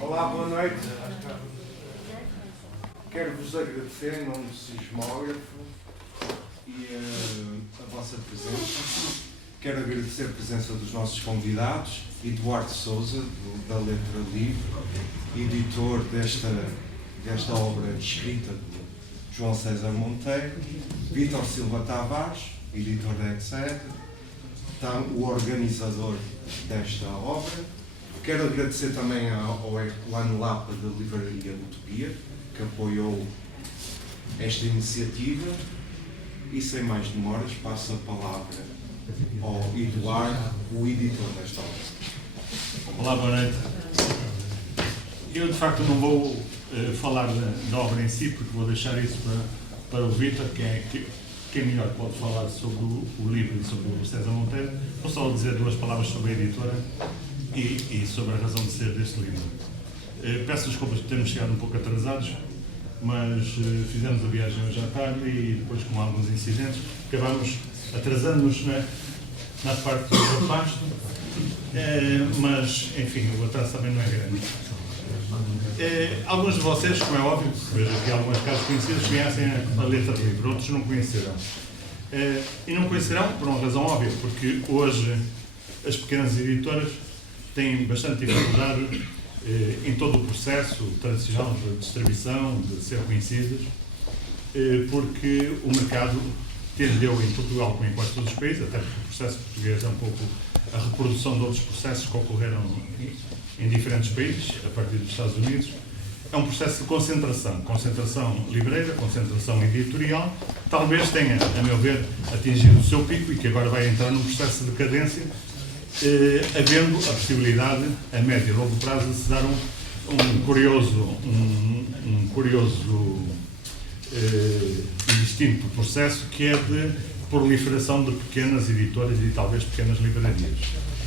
Olá, boa noite. Quero-vos agradecer em nome do Sismógrafo e a vossa presença. Quero agradecer a presença dos nossos convidados, Eduardo Sousa, da Letra Livre, editor desta obra escrita de João César Monteiro, Vítor Silva Tavares, editor da ETSED, o organizador desta obra. Quero agradecer também ao Herculano Lapa da Livraria Utopia, que apoiou esta iniciativa. E sem mais demoras, passo a palavra ao Eduardo, o editor desta obra. Olá, boa noite. Eu, de facto, não vou falar da obra em si, porque vou deixar isso para o Vítor, que é melhor pode falar sobre o livro e sobre o César Monteiro. Vou só dizer duas palavras sobre a editora e sobre a razão de ser deste livro. Peço desculpas por termos chegado um pouco atrasados, mas fizemos a viagem hoje à tarde e depois, com alguns incidentes, acabamos atrasando-nos na parte do pasto, mas, enfim, o atraso também não é grande. Alguns de vocês, como é óbvio, vejo aqui algumas casas conhecidas, conhecem a Letra Livre, outros não conhecerão. E não conhecerão por uma razão óbvia, porque hoje as pequenas editoras têm bastante dificuldade em todo o processo tradicional de distribuição, de ser conhecidas, porque o mercado tendeu em Portugal, como em quase todos os países, até porque o processo português é um pouco a reprodução de outros processos que ocorreram em diferentes países, a partir dos Estados Unidos. É um processo de concentração livreira, concentração editorial, talvez tenha, a meu ver, atingido o seu pico e que agora vai entrar num processo de decadência, havendo a possibilidade, a médio e longo prazo, de se dar um curioso e distinto processo, que é de proliferação de pequenas editoras e talvez pequenas livrarias.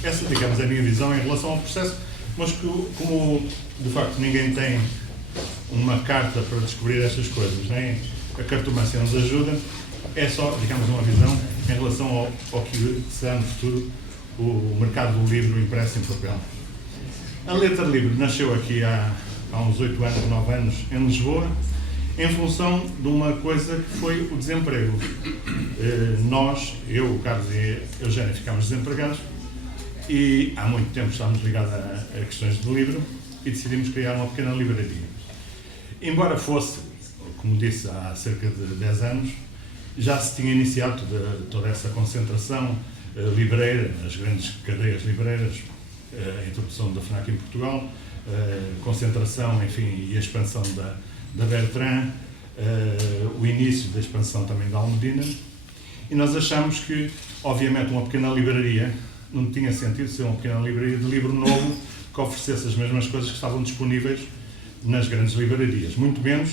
Essa, digamos, é a minha visão em relação ao processo, mas que, como de facto ninguém tem uma carta para descobrir estas coisas, nem a cartomância nos ajuda, é só, digamos, uma visão em relação ao que será no futuro o mercado do livro impresso em papel. A Letra Livre nasceu aqui há uns 8 anos, 9 anos, em Lisboa, em função de uma coisa que foi o desemprego. Nós, eu, o Carlos e a Eugénia, ficámos desempregados e há muito tempo estávamos ligados a questões de livro e decidimos criar uma pequena livraria. Embora fosse, como disse, há cerca de 10 anos, já se tinha iniciado toda essa concentração livreira, as grandes cadeias livreiras, a introdução da FNAC em Portugal, concentração, enfim, e a expansão da Bertrand, o início da expansão também da Almedina, e nós achamos que, obviamente, uma pequena livraria não tinha sentido ser uma pequena livraria de livro novo que oferecesse as mesmas coisas que estavam disponíveis nas grandes livrarias, muito menos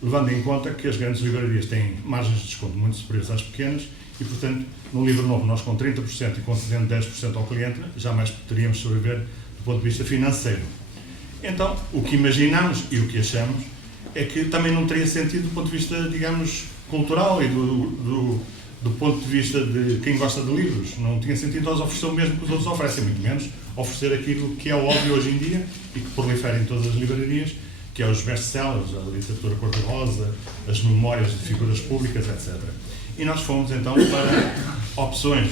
levando em conta que as grandes livrarias têm margens de desconto muito superiores às pequenas e, portanto, num livro novo, nós com 30% e concedendo 10% ao cliente, jamais poderíamos sobreviver do ponto de vista financeiro. Então, o que imaginamos e o que achamos é que também não teria sentido do ponto de vista, digamos, cultural e do ponto de vista de quem gosta de livros. Não tinha sentido nós oferecer o mesmo que os outros oferecem, muito menos oferecer aquilo que é óbvio hoje em dia e que prolifera em todas as livrarias, que é os best-sellers, a literatura cor-de-rosa, as memórias de figuras públicas, etc. E nós fomos, então, para opções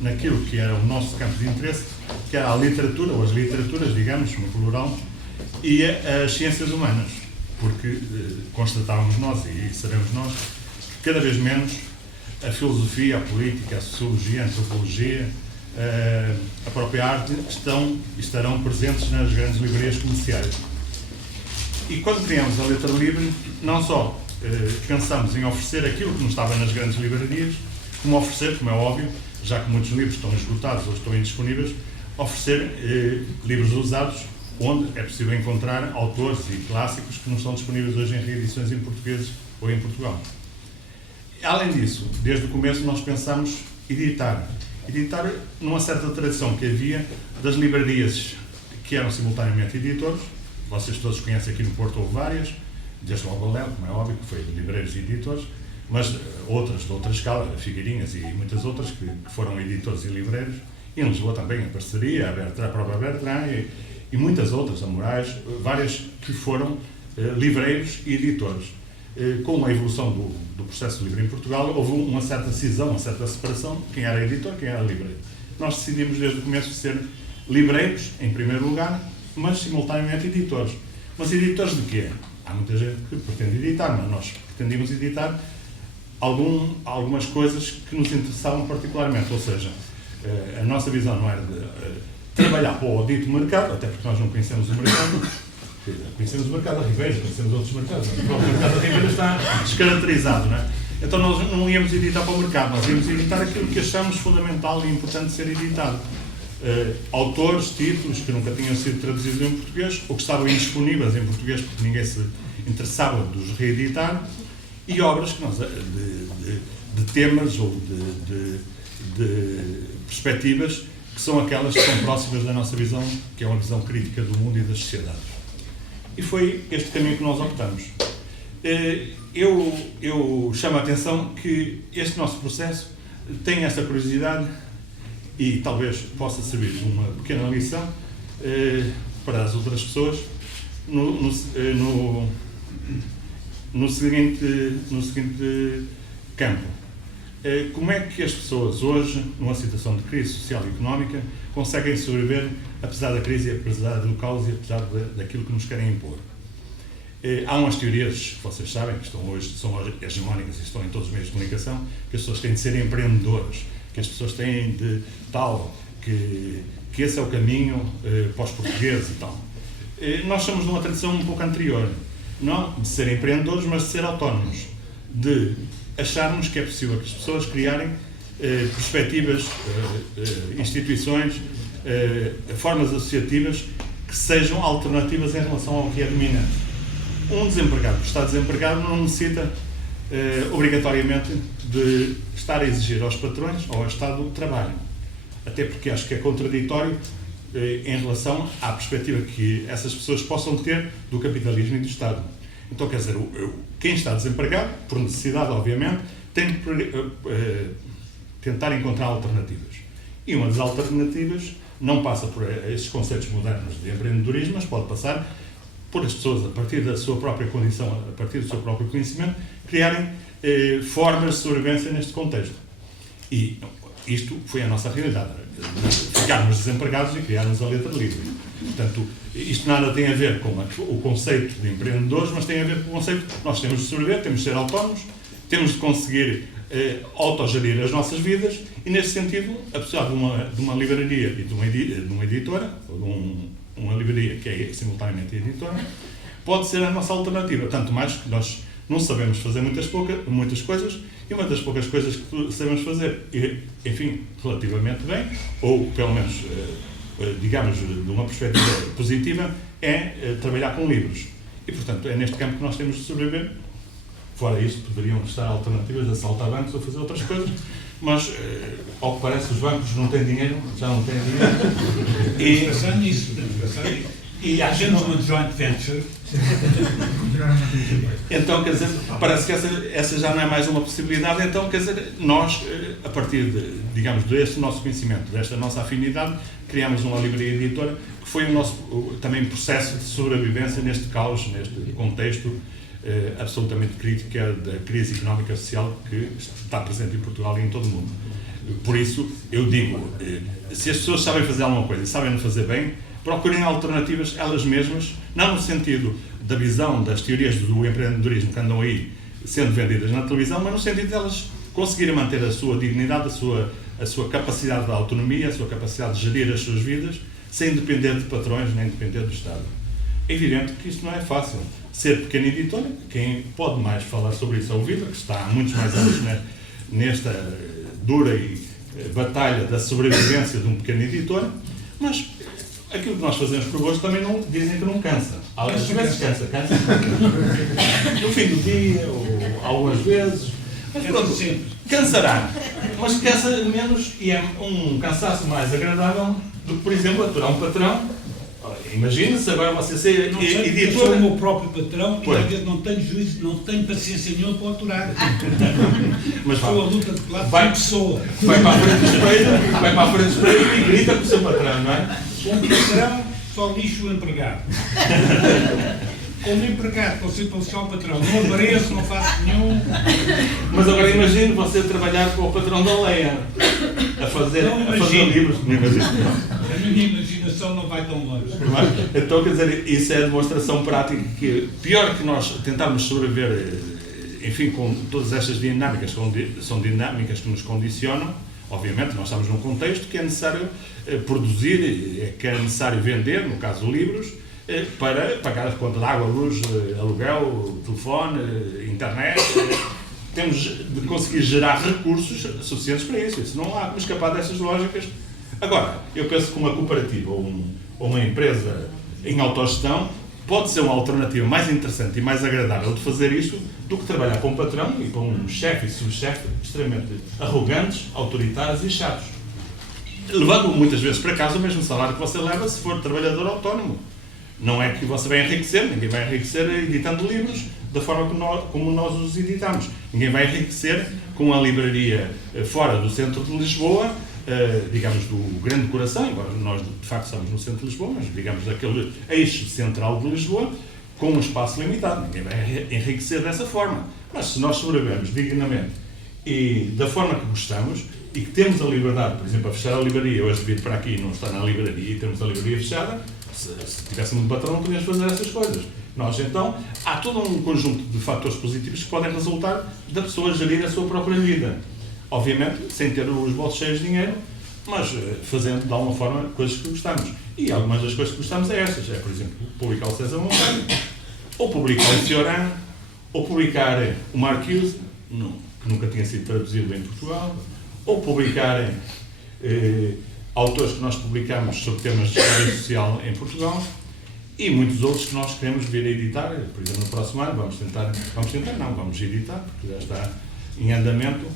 naquilo que era o nosso campo de interesse, que era a literatura, ou as literaturas, digamos, no plural, e as ciências humanas, porque constatávamos nós, e sabemos nós, que cada vez menos a filosofia, a política, a sociologia, a antropologia, a própria arte estarão presentes nas grandes livrarias comerciais. E quando criamos a Letra Livre, não só pensamos em oferecer aquilo que não estava nas grandes livrarias, como oferecer, como é óbvio, já que muitos livros estão esgotados ou estão indisponíveis, oferecer livros usados onde é possível encontrar autores e clássicos que não estão disponíveis hoje em reedições em português ou em Portugal. Além disso, desde o começo nós pensámos editar numa certa tradição que havia das livrarias que eram simultaneamente editores. Vocês todos conhecem, aqui no Porto houve várias, desde o Albalel, como é óbvio, que foi de livreiros e editores, mas outras de outra escala, Figueirinhas e muitas outras que foram editores e livreiros. E em Lisboa também, a Parceria, a própria Bertrand e muitas outras, a Moraes, várias que foram livreiros e editores. Com a evolução do processo de livro em Portugal, houve uma certa cisão, uma certa separação, quem era editor, quem era livreiro. Nós decidimos desde o começo ser livreiros, em primeiro lugar, mas simultaneamente editores. Mas editores de quê? Há muita gente que pretende editar, mas nós pretendíamos editar algumas coisas que nos interessavam particularmente, ou seja, a nossa visão não era de trabalhar para o dito mercado, até porque nós não conhecemos o mercado. Conhecemos o mercado da Ribeira, conhecemos outros mercados. O próprio mercado da Ribeira está descaracterizado, não é? Então nós não íamos editar para o mercado, nós íamos editar aquilo que achamos fundamental e importante ser editado. Autores, títulos que nunca tinham sido traduzidos em português ou que estavam indisponíveis em português porque ninguém se interessava de os reeditar, e obras que nós, de temas ou de perspectivas que são aquelas que são próximas da nossa visão, que é uma visão crítica do mundo e das sociedades. E foi este caminho que nós optamos. Eu chamo a atenção que este nosso processo tem esta curiosidade e talvez possa servir de uma pequena lição para as outras pessoas no seguinte campo. Como é que as pessoas hoje, numa situação de crise social e económica, conseguem sobreviver apesar da crise, apesar do caos e apesar daquilo que nos querem impor? Há umas teorias, vocês sabem, que são hegemónicas e estão em todos os meios de comunicação, que as pessoas têm de ser empreendedoras, que as pessoas têm de tal, que esse é o caminho para os portugueses e tal. Nós somos de uma tradição um pouco anterior, não de ser empreendedores, mas de ser autónomos, de acharmos que é possível que as pessoas criarem perspectivas, instituições, formas associativas que sejam alternativas em relação ao que é dominante. Um desempregado que está desempregado não necessita obrigatoriamente de estar a exigir aos patrões ou ao Estado do trabalho, até porque acho que é contraditório em relação à perspectiva que essas pessoas possam ter do capitalismo e do Estado. Então, quer dizer, quem está desempregado, por necessidade, obviamente, tem que tentar encontrar alternativas. E uma das alternativas não passa por esses conceitos modernos de empreendedorismo, mas pode passar por as pessoas, a partir da sua própria condição, a partir do seu próprio conhecimento, criarem formas de sobrevivência neste contexto. E isto foi a nossa realidade. Ficarmos desempregados e criarmos a letra livre. Portanto, isto nada tem a ver com o conceito de empreendedores, mas tem a ver com o conceito que nós temos de sobreviver, temos de ser autónomos, temos de conseguir autogerir as nossas vidas e, nesse sentido, apesar de uma livraria e de uma editora, ou de uma livraria que é simultaneamente editora, pode ser a nossa alternativa, tanto mais que nós não sabemos fazer muitas coisas e uma das poucas coisas que sabemos fazer, enfim, relativamente bem, ou pelo menos, digamos, de uma perspectiva positiva, é trabalhar com livros. E, portanto, é neste campo que nós temos de sobreviver. Fora isso, poderiam estar alternativas a assaltar bancos ou fazer outras coisas, mas, ao que parece, os bancos não têm dinheiro, já não têm dinheiro. E pensar nisso, e hacemos uma joint venture. Então, quer dizer, parece que essa já não é mais uma possibilidade. Então, quer dizer, nós, a partir digamos, deste nosso conhecimento, desta nossa afinidade, criamos uma livraria editora, que foi o nosso também processo de sobrevivência neste caos, neste contexto absolutamente crítico da crise económica e social que está presente em Portugal e em todo o mundo. Por isso, eu digo, se as pessoas sabem fazer alguma coisa e sabem fazer bem, procurem alternativas elas mesmas, não no sentido da visão das teorias do empreendedorismo que andam aí sendo vendidas na televisão, mas no sentido de elas conseguirem manter a sua dignidade, a sua capacidade de autonomia, a sua capacidade de gerir as suas vidas, sem depender de patrões nem depender do Estado. É evidente que isto não é fácil. Ser pequena editora, quem pode mais falar sobre isso é o Vitor, que está há muitos mais anos nesta dura batalha da sobrevivência de um pequeno editor, Mas aquilo que nós fazemos por gosto também não, dizem que não cansa. Às vezes cansa. No fim do dia, ou algumas vezes. Mas pronto, cansará. Mas cansa menos e é um cansaço mais agradável do que, por exemplo, aturar um patrão. Imagina-se agora você ser editor. Eu sou o meu próprio patrão Pois. e às vezes não tenho juízo, não tenho paciência nenhuma para aturar. Mas Estou a luta de classe vai- sem pessoa. vai para a frente do espelho e grita com o seu patrão, não é? Um patrão só lixa o empregado. Como empregado, consigo só o patrão. Não apareço, não faço nenhum. Mas agora imagine você trabalhar com o patrão da Leia a fazer livros. Não imagino. A minha imaginação não vai tão longe. Então, quer dizer, isso é a demonstração prática que, pior que nós tentarmos sobreviver, enfim, com todas estas dinâmicas, são dinâmicas que nos condicionam. Obviamente, nós estamos num contexto que é necessário produzir, que é necessário vender, no caso, livros, para pagar as contas de água, luz, aluguel, telefone, internet. Temos de conseguir gerar recursos suficientes para isso. Isso não há como escapar dessas lógicas. Agora, eu penso que uma cooperativa ou uma empresa em autogestão pode ser uma alternativa mais interessante e mais agradável de fazer isto do que trabalhar com um patrão e com um chefe e subchefe extremamente arrogantes, autoritários e chatos. Levando muitas vezes para casa o mesmo salário que você leva se for trabalhador autónomo. Não é que você vai enriquecer, ninguém vai enriquecer editando livros da forma como nós os editamos. Ninguém vai enriquecer com a livraria fora do centro de Lisboa, digamos, do grande coração, embora nós de facto estamos no centro de Lisboa, mas digamos daquele eixo central de Lisboa, com um espaço limitado. Ninguém vai enriquecer dessa forma. Mas se nós sobrevivemos dignamente e da forma que gostamos, e que temos a liberdade, por exemplo, a fechar a livraria, hoje vir para aqui e não estar na livraria e temos a livraria fechada, se tivéssemos um patrão não podíamos fazer essas coisas. Nós, então, há todo um conjunto de fatores positivos que podem resultar da pessoa gerir a sua própria vida. Obviamente, sem ter os bolsos cheios de dinheiro, mas fazendo, de alguma forma, coisas que gostamos. E algumas das coisas que gostamos é estas. É, por exemplo, publicar o César Monteiro, ou publicar o Cioran, ou publicar o Marcuse, que nunca tinha sido traduzido em Portugal, ou publicar autores que nós publicamos sobre temas de história social em Portugal, e muitos outros que nós queremos vir a editar. Por exemplo, no próximo ano vamos editar, porque já está em andamento,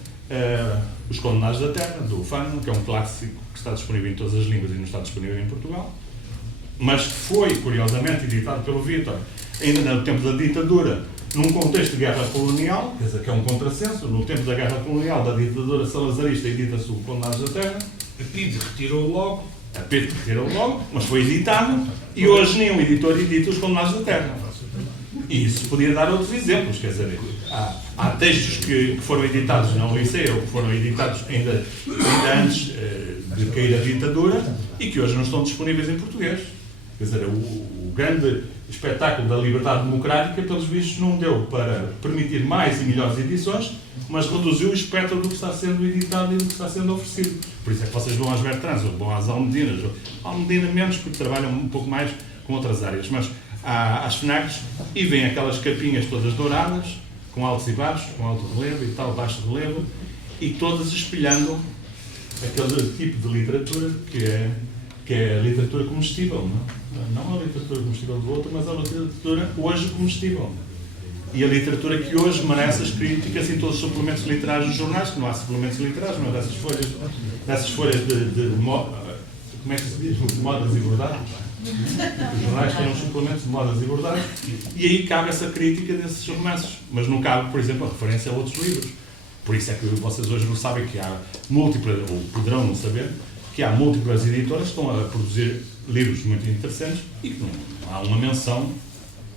Os Condenados da Terra, do Fano, que é um clássico que está disponível em todas as línguas e não está disponível em Portugal, mas que foi, curiosamente, editado pelo Vítor, ainda no tempo da ditadura, num contexto de guerra colonial, quer dizer, que é um contrassenso. No tempo da guerra colonial, da ditadura salazarista, edita-se o Condenados da Terra. A PIDE retirou logo. A PIDE retirou logo, mas foi editado, e hoje nenhum editor edita os Condenados da Terra. E isso podia dar outros exemplos, quer dizer, há textos que foram editados na Liceu, ou que foram editados ainda antes de cair a ditadura, e que hoje não estão disponíveis em português. Quer dizer, o grande espetáculo da liberdade democrática, pelos vistos, não deu para permitir mais e melhores edições, mas reduziu o espectro do que está sendo editado e do que está sendo oferecido. Por isso é que vocês vão às Bertrands, ou vão às Almedinas, ou Almedina menos, porque trabalham um pouco mais com outras áreas, mas às FNACs, e vêm aquelas capinhas todas douradas, com altos e baixos, com alto relevo e tal, baixo relevo, e todas espelhando aquele tipo de literatura que é a literatura comestível, não a literatura comestível do outro, mas a literatura hoje comestível. E a literatura que hoje merece as críticas em todos os suplementos literários dos jornais, que não há suplementos literários, mas dessas folhas de como é que se diz? De modas e bordados. Os jornais têm uns suplementos de modas e bordados, e aí cabe essa crítica desses romances, mas não cabe, por exemplo, a referência a outros livros. Por isso é que vocês hoje não sabem que há múltiplas, ou poderão não saber, que há múltiplas editoras que estão a produzir livros muito interessantes e que não há uma menção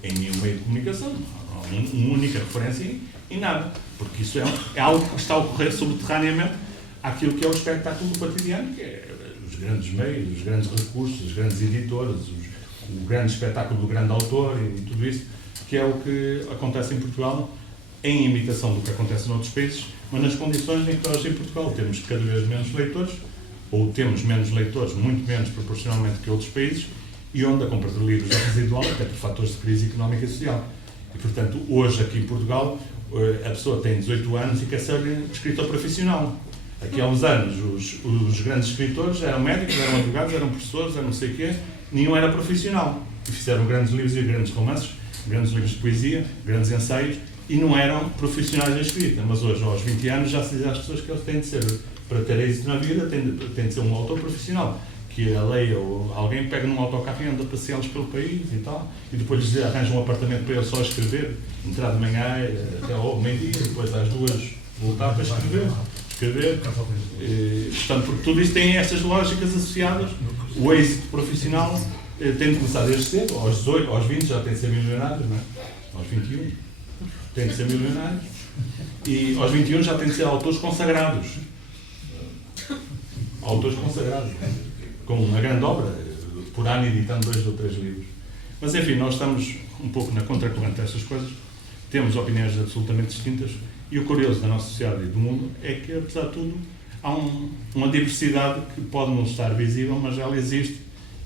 em nenhum meio de comunicação, não há uma única referência em nada, porque isso é algo que está a ocorrer subterraneamente àquilo que é o espetáculo do cotidiano, que é os grandes meios, os grandes recursos, as grandes editoras, o grande espetáculo do grande autor e tudo isso, que é o que acontece em Portugal, em imitação do que acontece noutros países, mas nas condições em que nós em Portugal temos cada vez menos leitores, ou temos menos leitores, muito menos proporcionalmente que outros países, e onde a compra de livros é residual, até por fatores de crise económica e social. E, portanto, hoje aqui em Portugal, a pessoa tem 18 anos e quer ser escritor profissional. Aqui há uns anos, os grandes escritores eram médicos, eram advogados, eram professores, eram não sei o quê, nenhum era profissional. E fizeram grandes livros e grandes romances, grandes livros de poesia, grandes ensaios, e não eram profissionais da escrita. Mas hoje, aos 20 anos, já se diz às pessoas que eles têm de ser, para ter êxito na vida, têm de ser um autor profissional. Que a lei ou alguém pega num autocarro e anda passeá-los pelo país e tal, e depois lhes arranja um apartamento para ele só escrever, entrar de manhã até ao meio-dia, depois às 2 voltar para escrever. Portanto, porque tudo isto tem estas lógicas associadas. O êxito profissional tem de começar desde cedo, aos 18, aos 20 já tem de ser milionário, não é? Aos 21 tem de ser milionário, e aos 21 já tem de ser autores consagrados. Autores consagrados, com uma grande obra, por ano editando 2 ou 3 livros. Mas enfim, nós estamos um pouco na contracorrente destas coisas, temos opiniões absolutamente distintas, e o curioso da nossa sociedade e do mundo é que, apesar de tudo, há uma diversidade que pode não estar visível, mas ela existe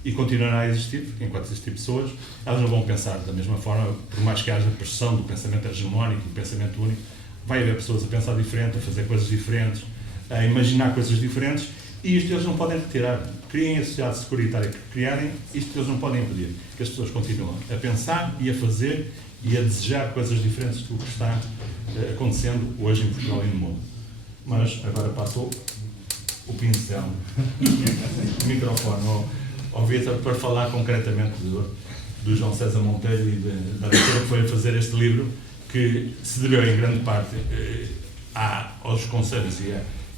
e continuará a existir, porque enquanto existir pessoas, elas não vão pensar da mesma forma, por mais que haja pressão do pensamento hegemónico, do pensamento único, vai haver pessoas a pensar diferente, a fazer coisas diferentes, a imaginar coisas diferentes, e isto eles não podem retirar. Criem a sociedade securitária que criarem, isto eles não podem impedir. Que as pessoas continuam a pensar e a fazer e a desejar coisas diferentes do que está acontecendo hoje em Portugal e no mundo. Mas agora passou o pincel, o microfone ao Vítor para falar concretamente do João César Monteiro e da leitura que foi a fazer este livro, que se deveu em grande parte aos conselhos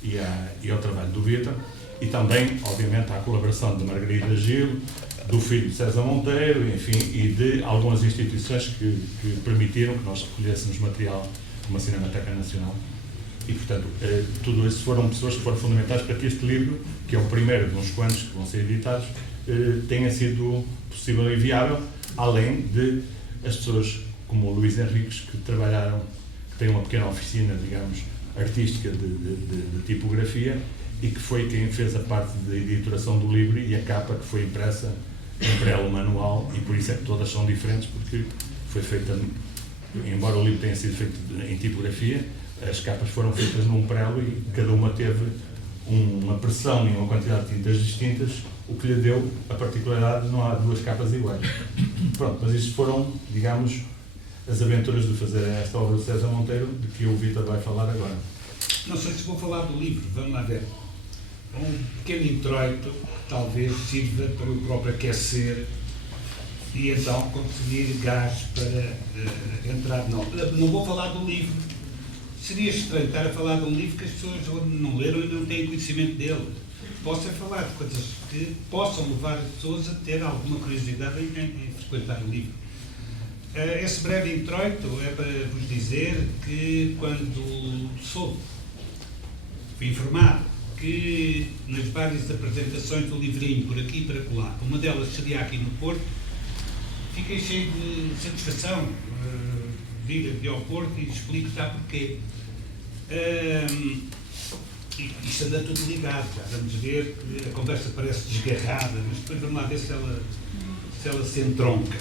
e ao trabalho do Vítor, e também, obviamente, à colaboração de Margarida Gil, do filho de César Monteiro, enfim, e de algumas instituições que permitiram que nós recolhêssemos material como a Cinemateca Nacional. E, portanto, tudo isso foram pessoas que foram fundamentais para que este livro, que é o primeiro de uns quantos que vão ser editados, tenha sido possível e viável, além de as pessoas como o Luís Henriques, que trabalharam, que têm uma pequena oficina, digamos, artística de tipografia, e que foi quem fez a parte da editoração do livro e a capa que foi impressa em prelo manual, e por isso é que todas são diferentes, porque foi feita, embora o livro tenha sido feito em tipografia, as capas foram feitas num prelo e cada uma teve uma pressão e uma quantidade de tintas distintas, o que lhe deu a particularidade de não há 2 capas iguais. Pronto, mas isto foram, digamos, as aventuras de fazer esta obra de César Monteiro, de que o Vítor vai falar agora. Não sei se vou falar do livro, vamos lá ver. Um pequeno introito talvez sirva para o próprio aquecer e então conseguir gás para entrar. Não vou falar do livro. Seria estranho estar a falar de um livro que as pessoas não leram e não têm conhecimento dele. Posso falar de coisas que possam levar as pessoas a ter alguma curiosidade em frequentar o livro. Esse breve introito é para vos dizer que quando soube, fui informado que nas várias apresentações do livrinho, por aqui e por acolá, uma delas seria aqui no Porto, fiquei cheio de satisfação. Vir aqui ao Porto e explico já porquê. Isto anda tudo ligado, já vamos ver que a conversa parece desgarrada, mas depois vamos lá ver se ela se entronca.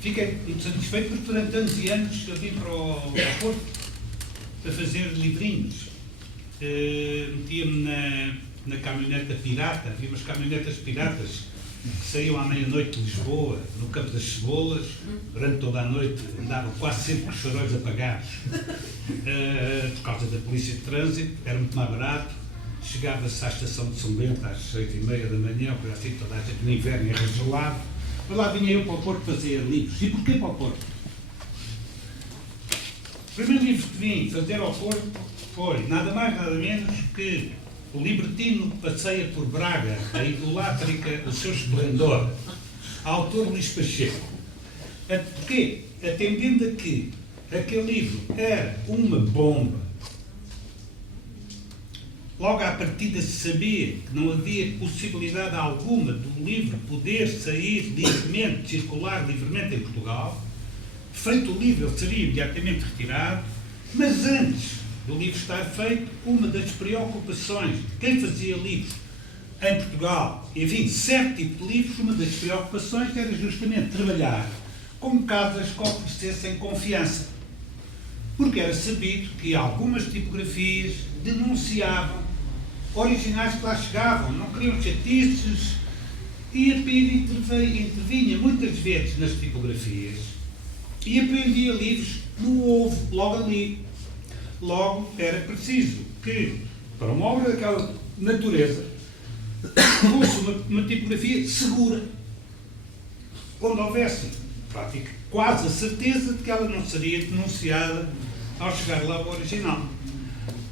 Fiquei muito satisfeito porque durante anos e anos eu vim para o Porto para fazer livrinhos. Metia-me na caminhoneta pirata, havia umas caminhonetas piratas que saíam à meia-noite de Lisboa, no Campo das Cebolas, durante toda a noite andavam quase sempre com os faróis apagados, por causa da polícia de trânsito, era muito mais barato, chegava-se à estação de São Bento às 6h30 da manhã, ou assim, toda a gente no inverno enregelado, mas lá vinha eu para o Porto fazer livros. E porquê para o Porto? O primeiro livro que vim fazer ao Porto foi nada mais, nada menos que O Libertino Passeia por Braga, a idolátrica, o seu esplendor, autor Luís Pacheco. Porquê? Atendendo a que aquele livro era uma bomba. Logo à partida se sabia que não havia possibilidade alguma do livro poder sair livremente, circular livremente em Portugal. Feito o livro, ele seria imediatamente retirado, mas antes do livro estar feito, uma das preocupações de quem fazia livros em Portugal, enfim, certo tipo de livros, uma das preocupações era justamente trabalhar com casas que oferecessem confiança. porque era sabido que algumas tipografias denunciavam originais que lá chegavam, não queriam chatices, e a PID intervinha muitas vezes nas tipografias e apreendia livros no ovo, logo ali. Logo, era preciso que, para uma obra daquela natureza, fosse uma tipografia segura, onde houvesse quase a certeza de que ela não seria denunciada ao chegar lá ao original.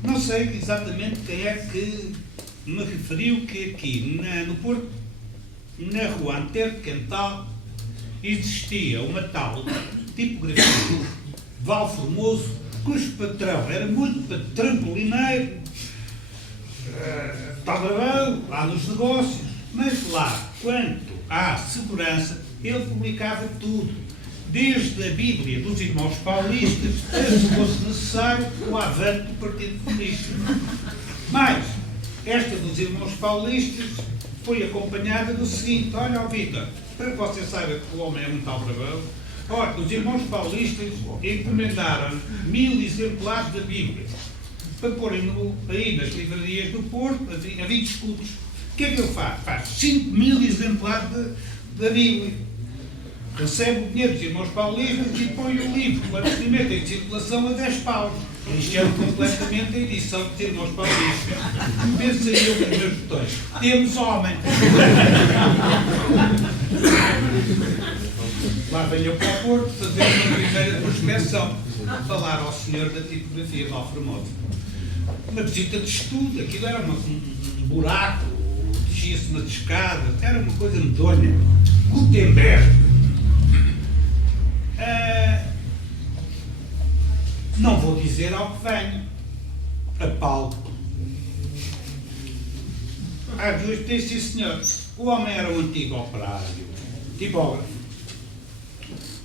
Não sei exatamente quem é que me referiu que aqui no Porto, na rua Antero de Quental, existia uma tal tipografia Val Formoso, cujo patrão era muito trampolineiro, estava bem lá nos negócios, mas lá, quanto à segurança, ele publicava tudo, desde a Bíblia dos Irmãos Paulistas, se fosse necessário, o avante do Partido Comunista. Mas, esta dos Irmãos Paulistas foi acompanhada do seguinte: olha, Vitor, para que você saiba que o homem é muito aldrabão, olha, os Irmãos Paulistas encomendaram 1000 exemplares da Bíblia para porem aí nas livrarias do Porto a 20 escudos. O que é que ele faz? Faz 5000 exemplares da Bíblia. Recebe o dinheiro dos Irmãos Paulistas e põe o livro, quando se mete em circulação, a 10 paus. Enchendo completamente a edição dos Irmãos Paulistas. Pensei eu nos meus botões: temos homem. Lá venho para o Porto fazer uma primeira prospeção, falar ao senhor da tipografia Val Formoso. Uma visita de estudo, aquilo era um buraco, descia-se nas escadas, era uma coisa medonha. Gutenberg. Não vou dizer ao que venho. A palco. Às duas tem, sim senhor. O homem era um antigo operário, tipógrafo.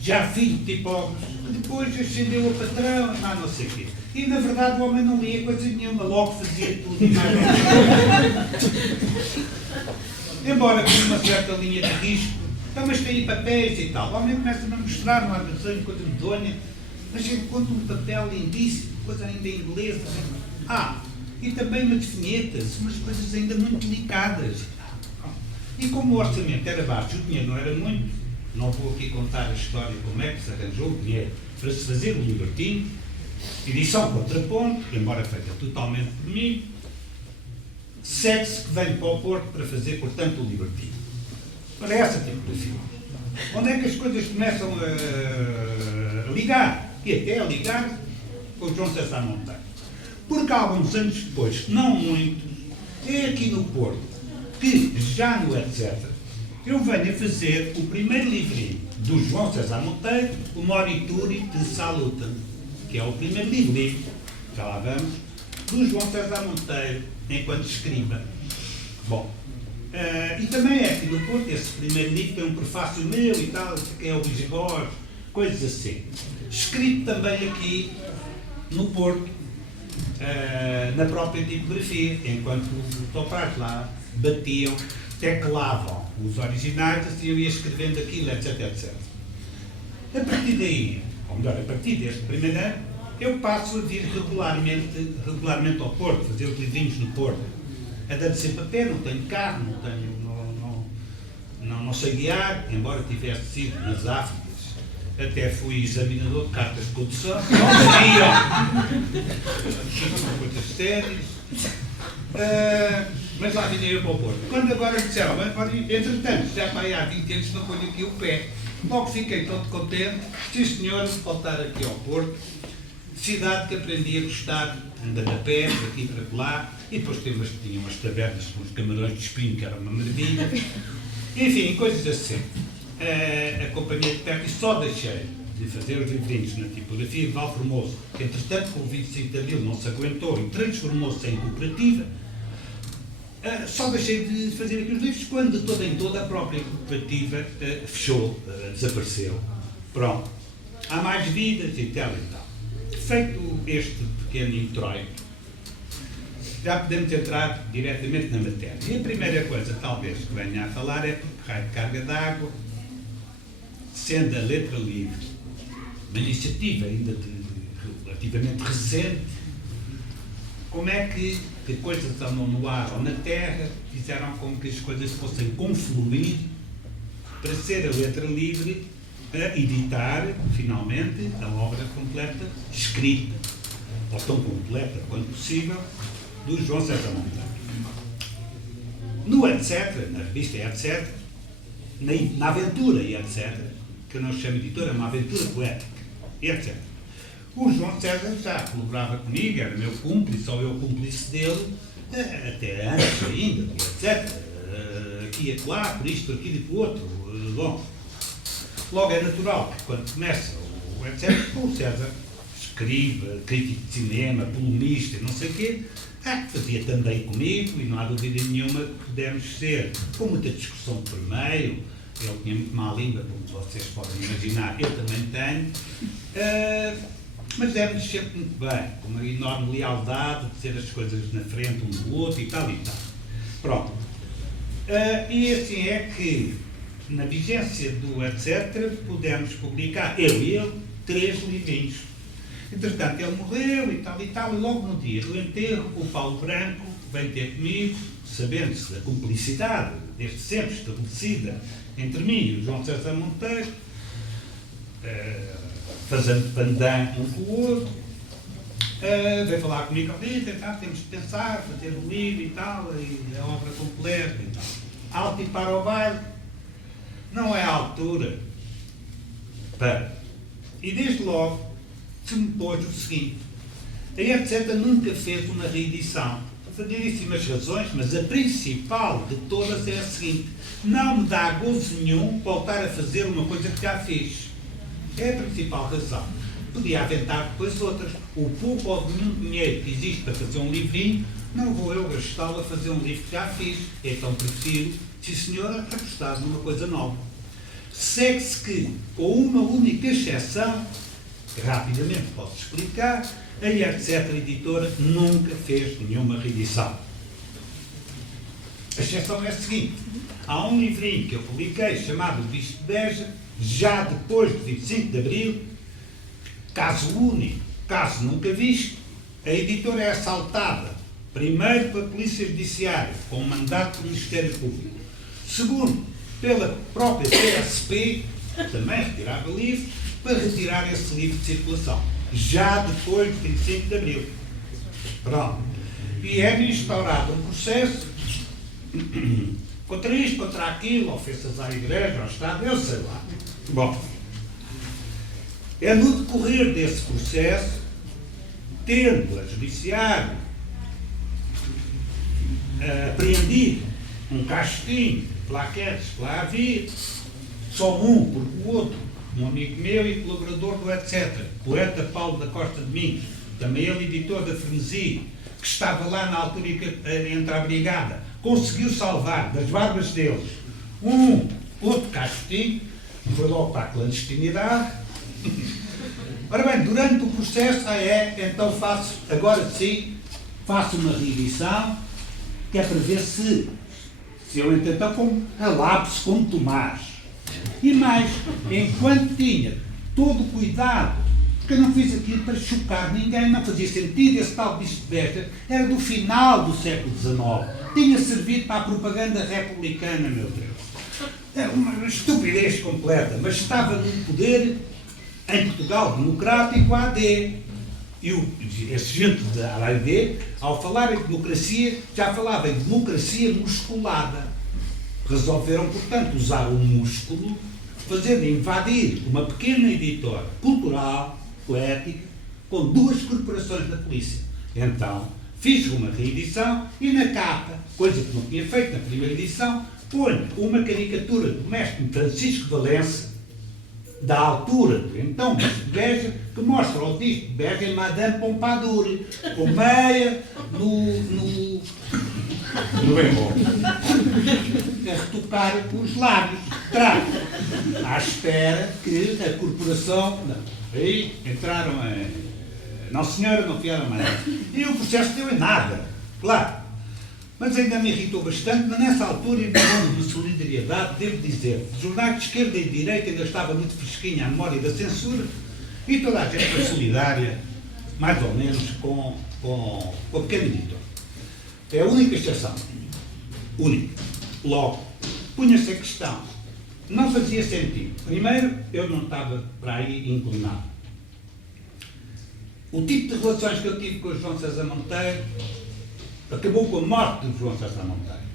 Já filho de tipógrafo. Depois ascendeu a patrão e mais não sei o quê. E na verdade o homem não lia coisa nenhuma, logo fazia tudo e mais embora com uma certa linha de risco. Então, mas tem papéis e tal. O homem começa-me a mostrar no armazém coisa medonha, mas ele conta um papel lindíssimo, coisa ainda em inglês. E também umas vinhetas, umas coisas ainda muito delicadas. E como o orçamento era baixo, o dinheiro não era muito, não vou aqui contar a história como é que se arranjou o dinheiro para se fazer o Libertino, edição contraponto, embora feita totalmente por mim, segue-se que venho para o Porto para fazer, portanto, o Libertino. Para essa tipografia. Onde é que as coisas começam a ligar? E até a ligar com o João César Monteiro. Porque alguns anos depois, não muitos, é aqui no Porto, que já no etc., eu venho a fazer o primeiro livrinho do João César Monteiro, o Morituri de Salutem, que é o primeiro livrinho, já lá vamos, do João César Monteiro, enquanto escriba. Bom, e também é aqui no Porto, esse primeiro livro tem um prefácio meu e tal, que é o Lisboa, coisas assim. Escrito também aqui no Porto, na própria tipografia, enquanto os topais lá batiam, teclavam os originais, assim eu ia escrevendo aquilo, etc, etc. A partir daí, ou melhor, a partir deste primeiro ano, eu passo a vir regularmente ao Porto, fazer os livrinhos no Porto. Andando sempre a pé, não tenho carro, não sei guiar, embora tivesse sido nas Áfricas. Até fui examinador de cartas de condução, não sabia, coisas sérias, mas lá vinha eu para o Porto. Quando agora disseram, entretanto, já para aí há 20 anos não ponho aqui o pé, logo fiquei todo contente, sim senhor, de voltar aqui ao Porto, cidade que aprendi a gostar, andando a pé, daqui para lá, e depois tinha umas tabernas com os camarões de espinho, que era uma maravilha, enfim, coisas assim. Acompanhei de perto e só deixei de fazer os livrinhos na tipografia de Val Formoso, que entretanto com o 25 de Abril não se aguentou e transformou-se em cooperativa. Só deixei de fazer aqui os livros quando em toda a própria cooperativa fechou, desapareceu. Pronto. Há mais vidas e tal e tal. Feito este pequeno introito, já podemos entrar diretamente na matéria. E a primeira coisa, talvez, que venha a falar é porque raio de carga d'água, sendo a letra livre, uma iniciativa ainda de relativamente recente, como é que coisas andam no ar ou na terra fizeram com que as coisas fossem confluir para ser a letra livre a editar, finalmente, a obra completa, escrita, ou tão completa quanto possível, do João César Monteiro. No etc., na revista etc., na aventura e etc., que eu não chamo editora, é uma aventura poética, e etc. O João César já colaborava comigo, era meu cúmplice, ou eu cúmplice dele, até antes ainda, etc. Aqui e lá, por isto, por aquilo e por outro. Bom, logo é natural que quando começa o etc., o César escriba, crítico de cinema, polemista, não sei o quê, fazia também comigo, e não há dúvida nenhuma que pudemos ser, com muita discussão por meio. Ele tinha muito má língua, como vocês podem imaginar, eu também tenho, mas demos sempre muito bem, com uma enorme lealdade, de ser as coisas na frente um do outro e tal e tal. Pronto. E assim é que, na vigência do etc., pudemos publicar, eu e ele, 3 livrinhos. Entretanto, ele morreu e tal, e logo no dia do enterro, o Paulo Branco veio ter comigo, sabendo-se da cumplicidade, desde sempre estabelecida entre mim e o João César Monteiro, fazendo pandan um com o outro, veio falar comigo, temos de pensar, fazer um livro e tal, e a obra completa e tal. Alto e para o baile, não é a altura para. E desde logo se me pôs o seguinte: a etc. nunca fez uma reedição, por variedíssimas razões, mas a principal de todas é a seguinte: não me dá gozo nenhum voltar a fazer uma coisa que já fiz. É a principal razão. Podia aventar depois outras. O pouco ou nenhum dinheiro que existe para fazer um livrinho, não vou eu gastá-lo a fazer um livro que já fiz. Então prefiro, sim senhora, apostar numa coisa nova. Segue-se que, com uma única exceção, que rapidamente posso explicar, a etc. editora nunca fez nenhuma reedição. A exceção é a seguinte: há um livrinho que eu publiquei chamado Bicho de Beja, já depois de 25 de Abril, caso único, caso nunca visto. A editora é assaltada, primeiro pela Polícia Judiciária, com um mandato do Ministério Público, segundo, pela própria PSP, também retirava livro, para retirar esse livro de circulação, já depois de 25 de Abril. Pronto. E é instaurado um processo contra isto, contra aquilo, ofensas à Igreja, ao Estado, eu sei lá. Bom, é no decorrer desse processo, tendo a Judiciário apreendido um caixotinho, plaquetes, lá havia, só um, porque o outro, um amigo meu e colaborador do etc., poeta Paulo da Costa Domingos, também ele editor da Frenesia, que estava lá na altura entre a brigada, conseguiu salvar das barbas deles outro caixotinho, foi logo para a clandestinidade. Ora bem, durante o processo, então agora sim, faço uma reedição, que é para ver se eu então como a lápis como Tomás. E mais, enquanto tinha todo o cuidado, porque eu não fiz aquilo para chocar ninguém, não fazia sentido, esse tal Bicho de Beja era do final do século XIX, tinha servido para a propaganda republicana, meu Deus. É uma estupidez completa, mas estava no poder, em Portugal, democrático, AD. E esse gente da AD, ao falar em democracia, já falava em democracia musculada. Resolveram, portanto, usar o músculo, fazendo invadir uma pequena editora cultural, poética, com 2 corporações da polícia. Então, fiz uma reedição e na capa, coisa que não tinha feito na primeira edição, ponho uma caricatura do mestre Francisco Valença, da altura do então Bicho de Beja, que mostra o Bicho de Beja em Madame Pompadour, com meia no bem bom, a retocar os lábios, trago, à espera que a corporação, aí entraram não senhora, não fiaram mais nada. E o processo deu em nada, claro. Mas ainda me irritou bastante, mas nessa altura, em nome de solidariedade, devo dizer, os jornais de esquerda e de direita ainda estava muito fresquinha a memória da censura, e toda a gente foi solidária mais ou menos com a pequena editora. É a única exceção. Única. Logo, punha-se a questão. Não fazia sentido. Primeiro, eu não estava para aí inclinado. O tipo de relações que eu tive com o João César Monteiro acabou com a morte do João César Monteiro.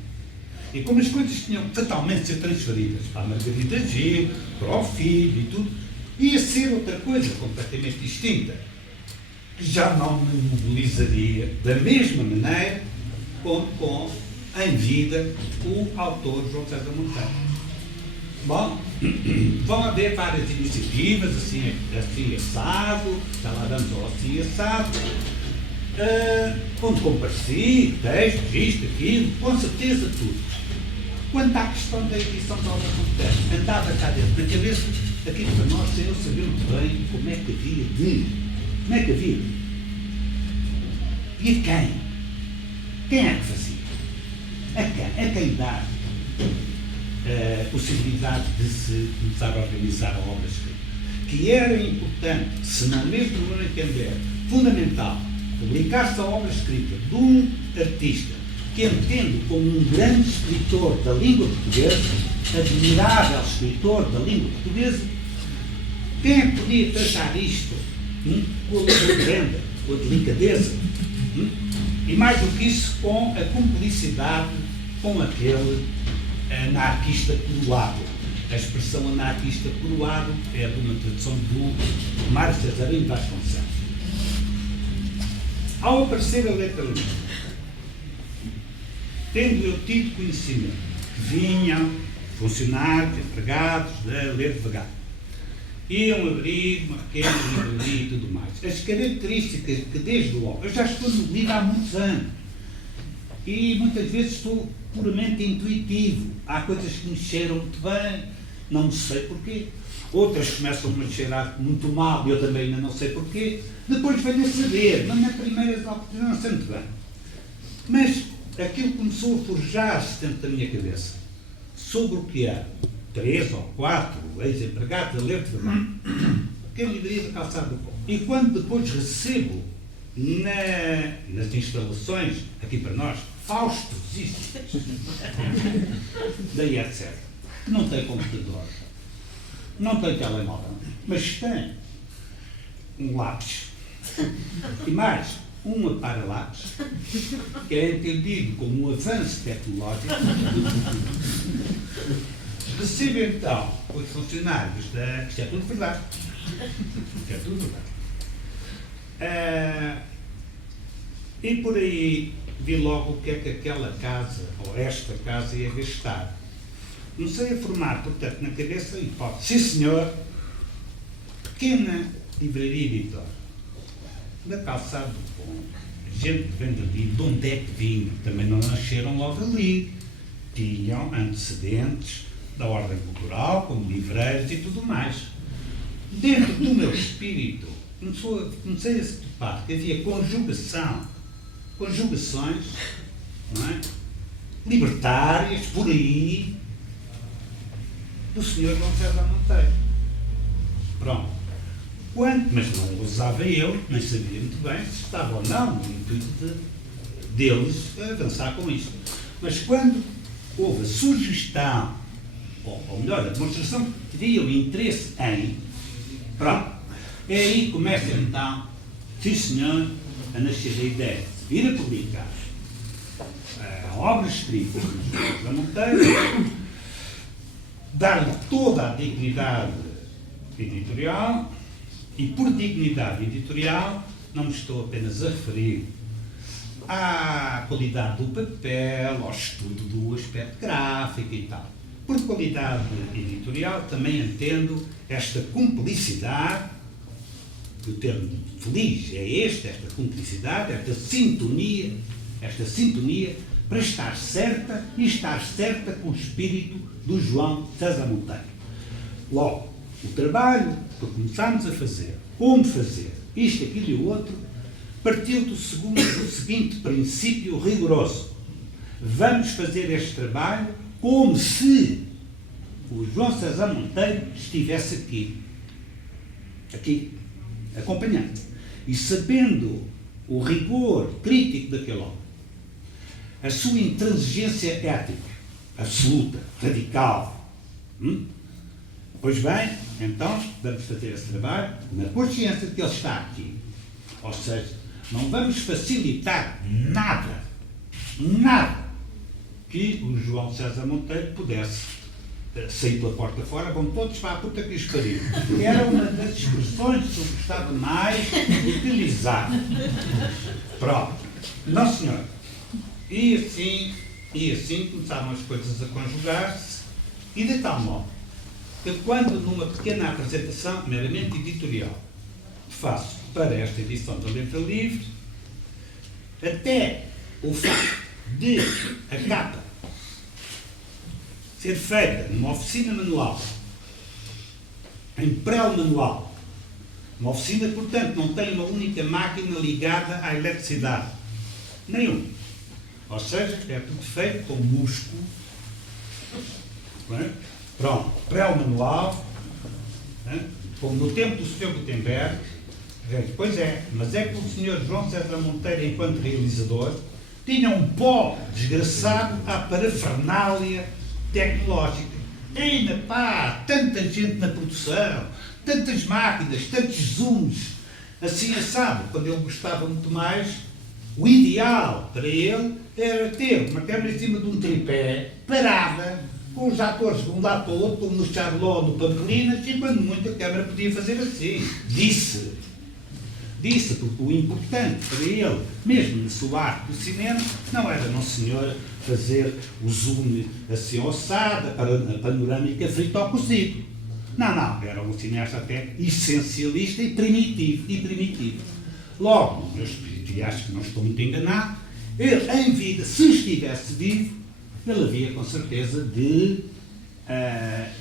E como as coisas tinham fatalmente de ser transferidas para a Margarida Gil, para o filho e tudo, ia ser outra coisa completamente distinta, que já não me mobilizaria da mesma maneira com em vida, o autor João César Monteiro. Bom, vão haver várias iniciativas, assim assado, já lá damos ao assim assado, onde compareci, textos, isto, aquilo, com certeza tudo. Quanto à questão da edição da obra completa, andava cá dentro da cabeça, aquilo para nós, eu sabia muito bem como é que havia de. Como é que havia de. E a quem? Quem é que fazia? A quem dar possibilidade de se começar a organizar a obra escrita? Que era importante, se não mesmo no meu entender, fundamental, publicar-se a obra escrita de um artista que entendo como um grande escritor da língua portuguesa, admirável escritor da língua portuguesa. Quem é que podia tratar isto com a compreenda, com a delicadeza? E mais do que isso, com a cumplicidade com aquele anarquista coroado. A expressão anarquista coroado é de uma tradução do Mário Cesarino Vasconcelos. Ao aparecer a letra livre, tendo eu tido conhecimento que vinham funcionários, empregados a ler devagar, iam abrir uma pequena livraria e tudo mais. As características que desde logo, eu já estou no livro há muitos anos e muitas vezes estou puramente intuitivo. Há coisas que me cheiram muito bem, não sei porquê. Outras começam a me cheirar muito mal e eu também ainda não sei porquê. Depois venho a saber, mas na primeira oportunidade não sei muito bem. Mas aquilo começou a forjar-se dentro da minha cabeça sobre o que há 3 ou 4 ex-empregados a ler devagar. Pequena livraria da Calçada do Pó. E quando depois recebo nas instalações, aqui para nós, Faustos, daí etc., que não tem computador, não tem telemóvel, mas tem um lápis e mais um para-lápis, que é entendido como um avanço tecnológico. Recebo então os funcionários da. Isto é tudo verdade. Isto é tudo verdade. E por aí vi logo o que é que aquela casa, ou esta casa, ia gastar. Comecei a formar, portanto, na cabeça a hipótese. Sim, senhor, pequena livraria editora, da Calçada do Pó, gente que vem dali, de onde é que vinham? Também não nasceram logo ali. Tinham antecedentes da ordem cultural, como livreiros e tudo mais. Dentro do meu espírito, comecei a se topar que havia conjugações, não é? Libertárias, por aí, do Sr. João César Monteiro. Pronto. Mas não usava eu, nem sabia muito bem se estava ou não no intuito deles avançar com isto. Mas quando houve a sugestão, ou melhor, a demonstração que teria o interesse em, pronto, é aí que começa então, sim senhor, a nascer a ideia de vir a publicar a obra escrita do João César Monteiro, dar-lhe toda a dignidade editorial, e por dignidade editorial não me estou apenas a referir à qualidade do papel, ao estudo do aspecto gráfico e tal. Por qualidade editorial também entendo esta cumplicidade, o termo feliz é este, esta cumplicidade, esta sintonia para estar certa e estar certa com o espírito do João César Monteiro. Logo, o trabalho que começámos a fazer, como fazer, isto, aquilo e o outro, partiu do seguinte princípio rigoroso. Vamos fazer este trabalho como se o João César Monteiro estivesse aqui, acompanhando. e sabendo o rigor crítico daquele homem, a sua intransigência ética absoluta, radical, pois bem, então vamos fazer esse trabalho na consciência de que ele está aqui. Ou seja, não vamos facilitar nada que o João César Monteiro pudesse sair pela porta fora, vão todos para a puta que os pariu. Era uma das expressões que eu gostava mais de utilizar. Pronto. Não, senhor. E assim começaram as coisas a conjugar-se, e de tal modo que quando numa pequena apresentação, meramente editorial, faço para esta edição da Letra Livre, até o facto de a capa ser feita numa oficina manual, em prelo manual, uma oficina, portanto, não tem uma única máquina ligada à eletricidade, nenhum. Ou seja, é tudo feito com músculo. Pronto, prelo manual, como no tempo do Sr. Gutenberg. Pois é, mas é que o Sr. João César Monteiro, enquanto realizador, tinha um pó desgraçado à parafernália tecnológica. Ainda pá, tanta gente na produção, tantas máquinas, tantos zooms, assim assado, quando ele gostava muito mais, o ideal para ele era ter uma câmera em cima de um tripé, parada, com os atores de um lado para o outro, como no Charlot, no Pampelinas, e quando muito a câmera podia fazer assim. Disse, porque o importante para ele, mesmo na sua arte do cinema, não era, não senhor, fazer o zoom assim ossada, a panorâmica frito ao cozido. Não, era um cineasta até essencialista e primitivo. Logo, no meu espírito, e acho que não estou muito enganado, ele, em vida, se estivesse vivo, ele havia com certeza de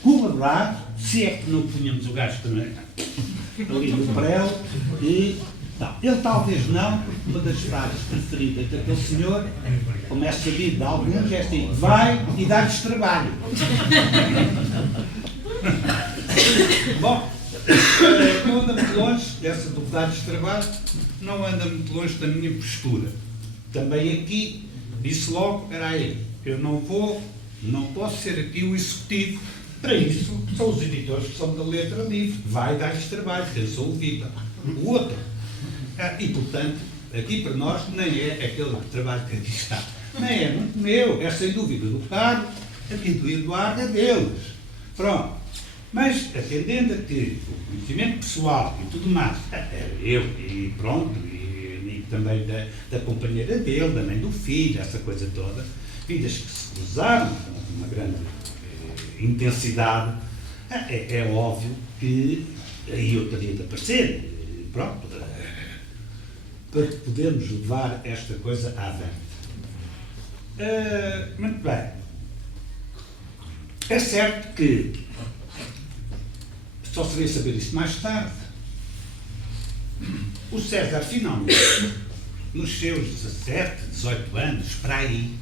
colaborar, se é que não punhamos o gajo também ali no prelo, e não, ele talvez não, porque uma das frases preferidas daquele senhor, como é sabido de alguns, é assim: vai e dá-lhes trabalho. Bom, não anda muito longe, essa do dar-lhes trabalho, não anda muito longe da minha postura. Também aqui, disse logo, espera aí, eu não posso ser aqui o executivo. Para isso, são os editores que são da Letra Livre. Vai dar-lhes trabalho, eu sou o Vitor. O outro. E, portanto, aqui para nós nem é aquele trabalho que aqui está. Nem é muito meu, é sem dúvida do Carlos, aqui do Eduardo é deles. Pronto. Mas, atendendo a que o conhecimento pessoal e tudo mais, era eu, e pronto, e também da companheira dele, da mãe do filho, essa coisa toda, vidas que se cruzaram com uma grande intensidade, é óbvio que aí eu teria de aparecer, pronto, para podermos levar esta coisa avante. Muito bem. É certo que só se veio saber isso mais tarde. O César, finalmente, nos seus 17, 18 anos, para aí,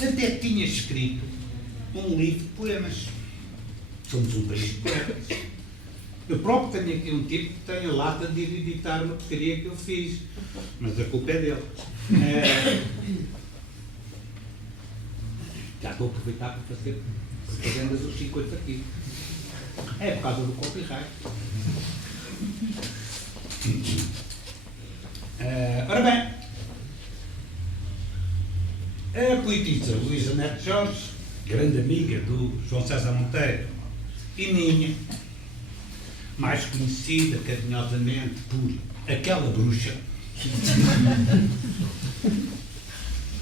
até tinha escrito um livro de poemas. Somos um país de poetas. Eu próprio tenho aqui um tipo que tem a lata de ir editar uma porcaria que eu fiz, mas a culpa é dele. Já estou a aproveitar para fazer propagandas dos 50 aqui. É por causa do copyright. Ora bem, a poetisa Luísa Neto Jorge, grande amiga do João César Monteiro e minha, mais conhecida carinhosamente por aquela bruxa,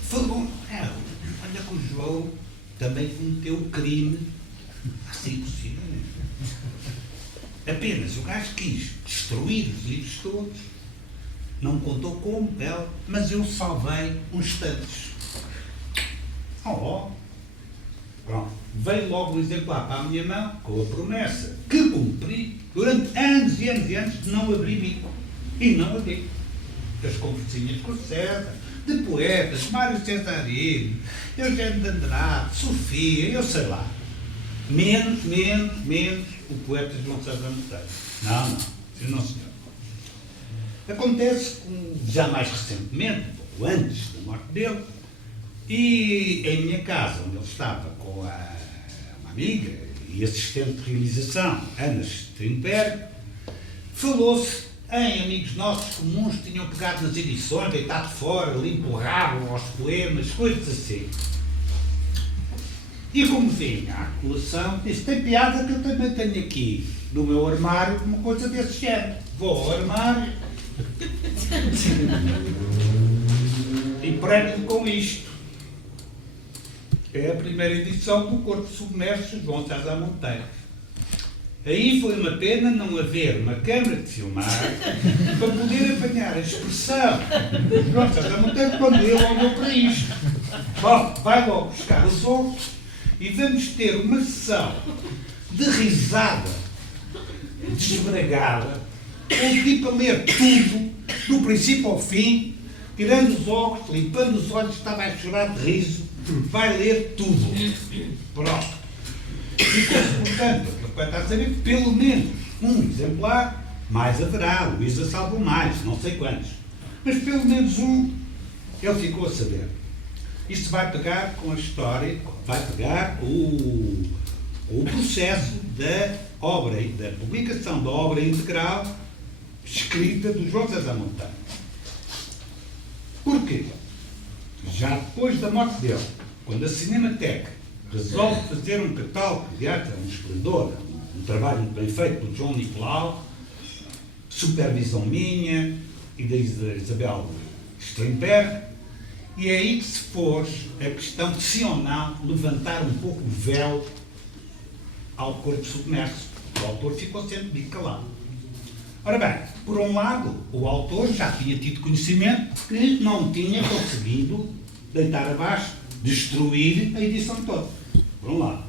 falou: olha que o João também cometeu o crime assim possível. Apenas o gajo quis destruir os livros todos, não contou como, mas eu salvei uns tantos. Pronto. Veio logo um exemplar para a minha mão, com a promessa que cumpri durante anos e anos e anos de não abrir bico. E não abri. As conversinhas com o César, de poetas, Mário Cesarino, Eugênio de Andrade, Sofia, eu sei lá. Menos o poeta João César Monteiro. Não, senhor. Acontece, já mais recentemente, ou antes da morte dele, e em minha casa, onde ele estava com uma amiga e assistente de realização, Ana Steinberg, falou-se em amigos nossos comuns que tinham pegado nas edições, deitado fora, limpo o rabo aos poemas, coisas assim. E como vinha à colação, disse, tem piada que eu também tenho aqui no meu armário uma coisa desse género. Vou ao armário e prego com isto. É a primeira edição do Corpo Submerso de João César Monteiro. Aí foi uma pena não haver uma câmara de filmar para poder apanhar a expressão de João César Monteiro quando ele olhou para isto. Bom, vai logo buscar os outros e vamos ter uma sessão de risada desbragada, com o tipo a ler tudo, do princípio ao fim, tirando os óculos, limpando os olhos, estava a chorar de riso, vai ler tudo. Pronto. E, portanto, está a saber, pelo menos um exemplar, mais haverá, Luísa salvo mais, não sei quantos. Mas pelo menos um, ele ficou a saber. Isto vai pegar com a história, vai pegar o processo da obra, da publicação da obra integral escrita do João César Monteiro. Porquê? Já depois da morte dele, quando a Cinemateca resolve fazer um catálogo, aliás, é um esplendor, um trabalho muito bem feito por João Nicolau, supervisão minha e da Isabel Steinberg, e é aí que se pôs a questão de se ou não levantar um pouco o véu ao corpo submerso. O autor ficou sempre bem calado. Ora bem, por um lado, o autor já tinha tido conhecimento que não tinha conseguido deitar abaixo, destruir a edição toda. Por um lado.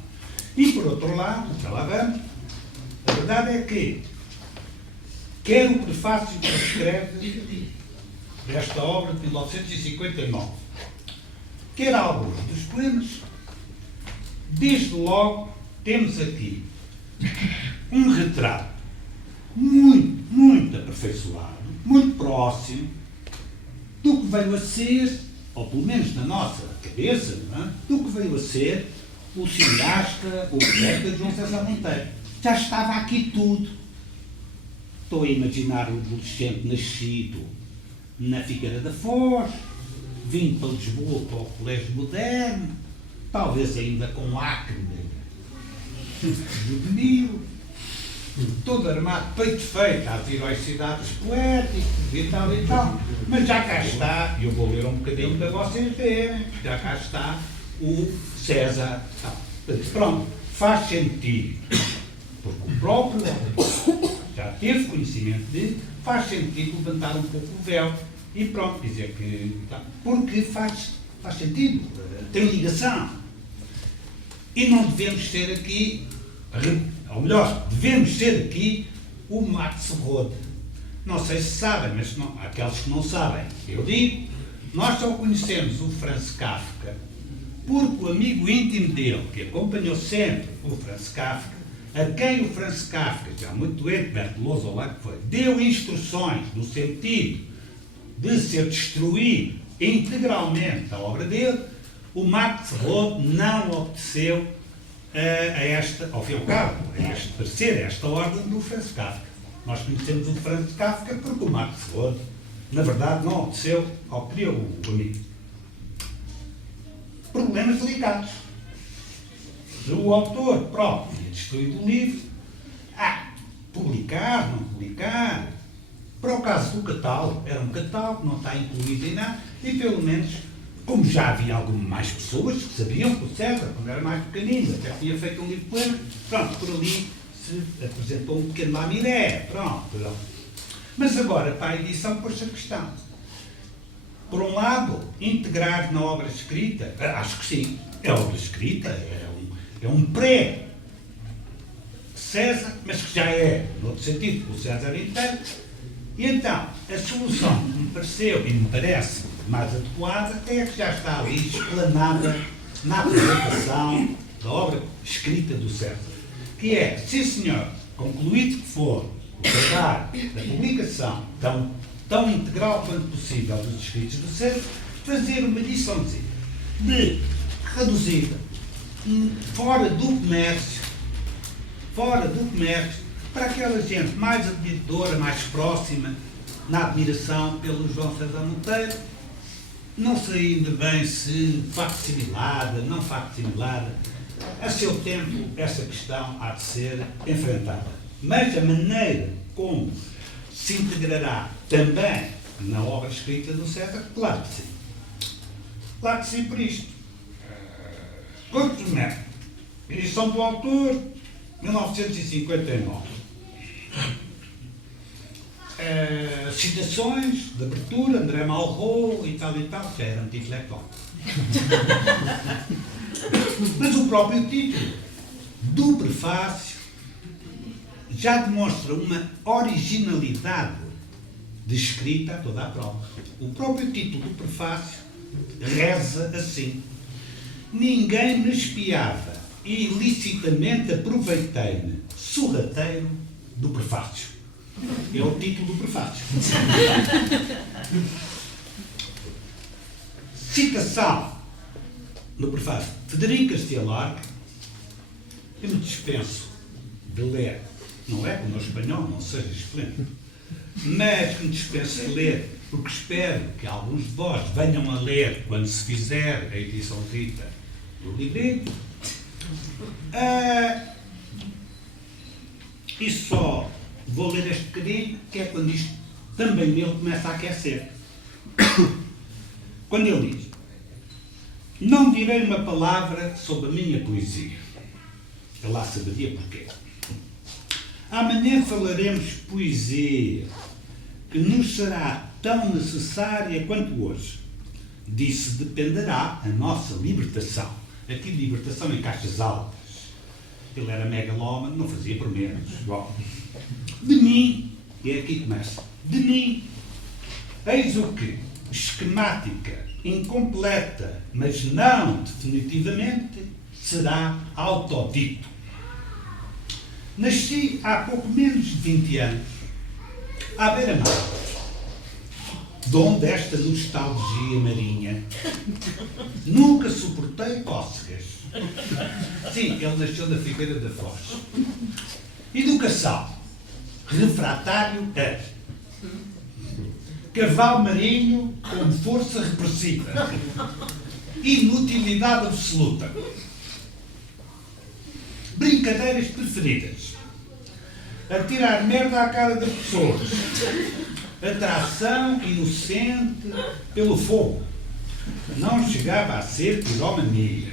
E por outro lado, já lá vamos, a verdade é que quer o prefácio que escreve desta obra de 1959, quer alguns dos poemas, desde logo temos aqui um retrato muito aperfeiçoado, muito próximo do que veio a ser, ou pelo menos na nossa cabeça, não é? Do que veio a ser o cineasta, o poeta João César Monteiro. Já estava aqui tudo. Estou a imaginar o adolescente nascido na Figueira da Foz, vindo para Lisboa para o Colégio Moderno, talvez ainda com acne juvenil, todo armado, peito feito, às heroicidades poéticas e tal, mas já cá está, e eu vou ler um bocadinho para vocês verem, já cá está o César. Pronto, faz sentido, porque o próprio já teve conhecimento de, faz sentido levantar um pouco o véu e pronto, dizer que, porque faz sentido, tem ligação. E não devemos ser aqui, ou melhor, devemos ser aqui o Max Rode. Não sei se sabem, mas não, aqueles que não sabem, eu digo, nós só conhecemos o Franz Kafka porque o amigo íntimo dele, que acompanhou sempre o Franz Kafka, a quem o Franz Kafka, já muito doente, Bertoloso ou lá que foi, deu instruções no sentido de ser destruído integralmente a obra dele, o Max Rode não obedeceu a esta, ao fim e ao cabo, a este parecer, a esta ordem do Franz Kafka. Nós conhecemos o Franz Kafka porque o Max Rode, na verdade, não obedeceu ao que queria o amigo. Problemas ligados. O autor próprio tinha destruído o livro. Publicar, não publicar. Para o caso do catálogo, era um catálogo, não está incluído em nada, e pelo menos, como já havia algumas mais pessoas que sabiam que o César, quando era mais pequenino, até tinha feito um livro de poemas, pronto, por ali se apresentou um pequeno lamiré, pronto. Mas agora, para a edição, pôs-se a questão. Por um lado, integrar na obra escrita, acho que sim, é obra escrita, é um pré-César, mas que já é, no outro sentido, o César inteiro. E então, a solução que me pareceu e me parece mais adequada é a que já está ali explanada na apresentação da obra escrita do César, que é, sim senhor, concluído que for o trabalho da publicação, então, tão integral quanto possível dos escritos do César, fazer uma ediçãozinha reduzida, fora do comércio, para aquela gente mais admiradora, mais próxima, na admiração pelo João César Monteiro, não sei ainda bem se facsimilada, não facsimilada. A seu tempo, essa questão há de ser enfrentada. Mas a maneira como se integrará também na obra escrita do César, claro que sim. Claro que sim por isto. Quantos metros? Edição do autor, 1959. Citações de abertura, André Malraux e tal, que era anti-intelectual. Mas o próprio título do prefácio já demonstra uma originalidade de escrita a toda a prova. O próprio título do prefácio reza assim: ninguém me espiava e ilicitamente aproveitei-me, sorrateiro, do prefácio. É o título do prefácio. Citação no prefácio: Federico Garcia Lorca. Eu me dispenso de ler, não é como o espanhol, não seja excelente, mas me dispenso de ler, porque espero que alguns de vós venham a ler quando se fizer a edição dita do livreto. E só vou ler este bocadinho, que é quando isto também nele começa a aquecer. Quando ele diz: não direi uma palavra sobre a minha poesia. Eu lá saberia porquê. Amanhã falaremos poesia, que nos será tão necessária quanto hoje. Disso dependerá a nossa libertação. Aqui libertação em caixas altas. Ele era megalómano, não fazia por menos. Bom, de mim, e é aqui que começa, de mim, eis o que, esquemática, incompleta, mas não definitivamente, será autodito. Nasci há pouco menos de 20 anos, à beira-mar, de onde esta nostalgia marinha. Nunca suportei cócegas. Sim, ele nasceu na Figueira da Foz. Educação. Refratário a cavalo marinho com força repressiva. Inutilidade absoluta. Brincadeiras preferidas: atirar merda à cara das pessoas, atração inocente pelo fogo, não chegava a ser piromania,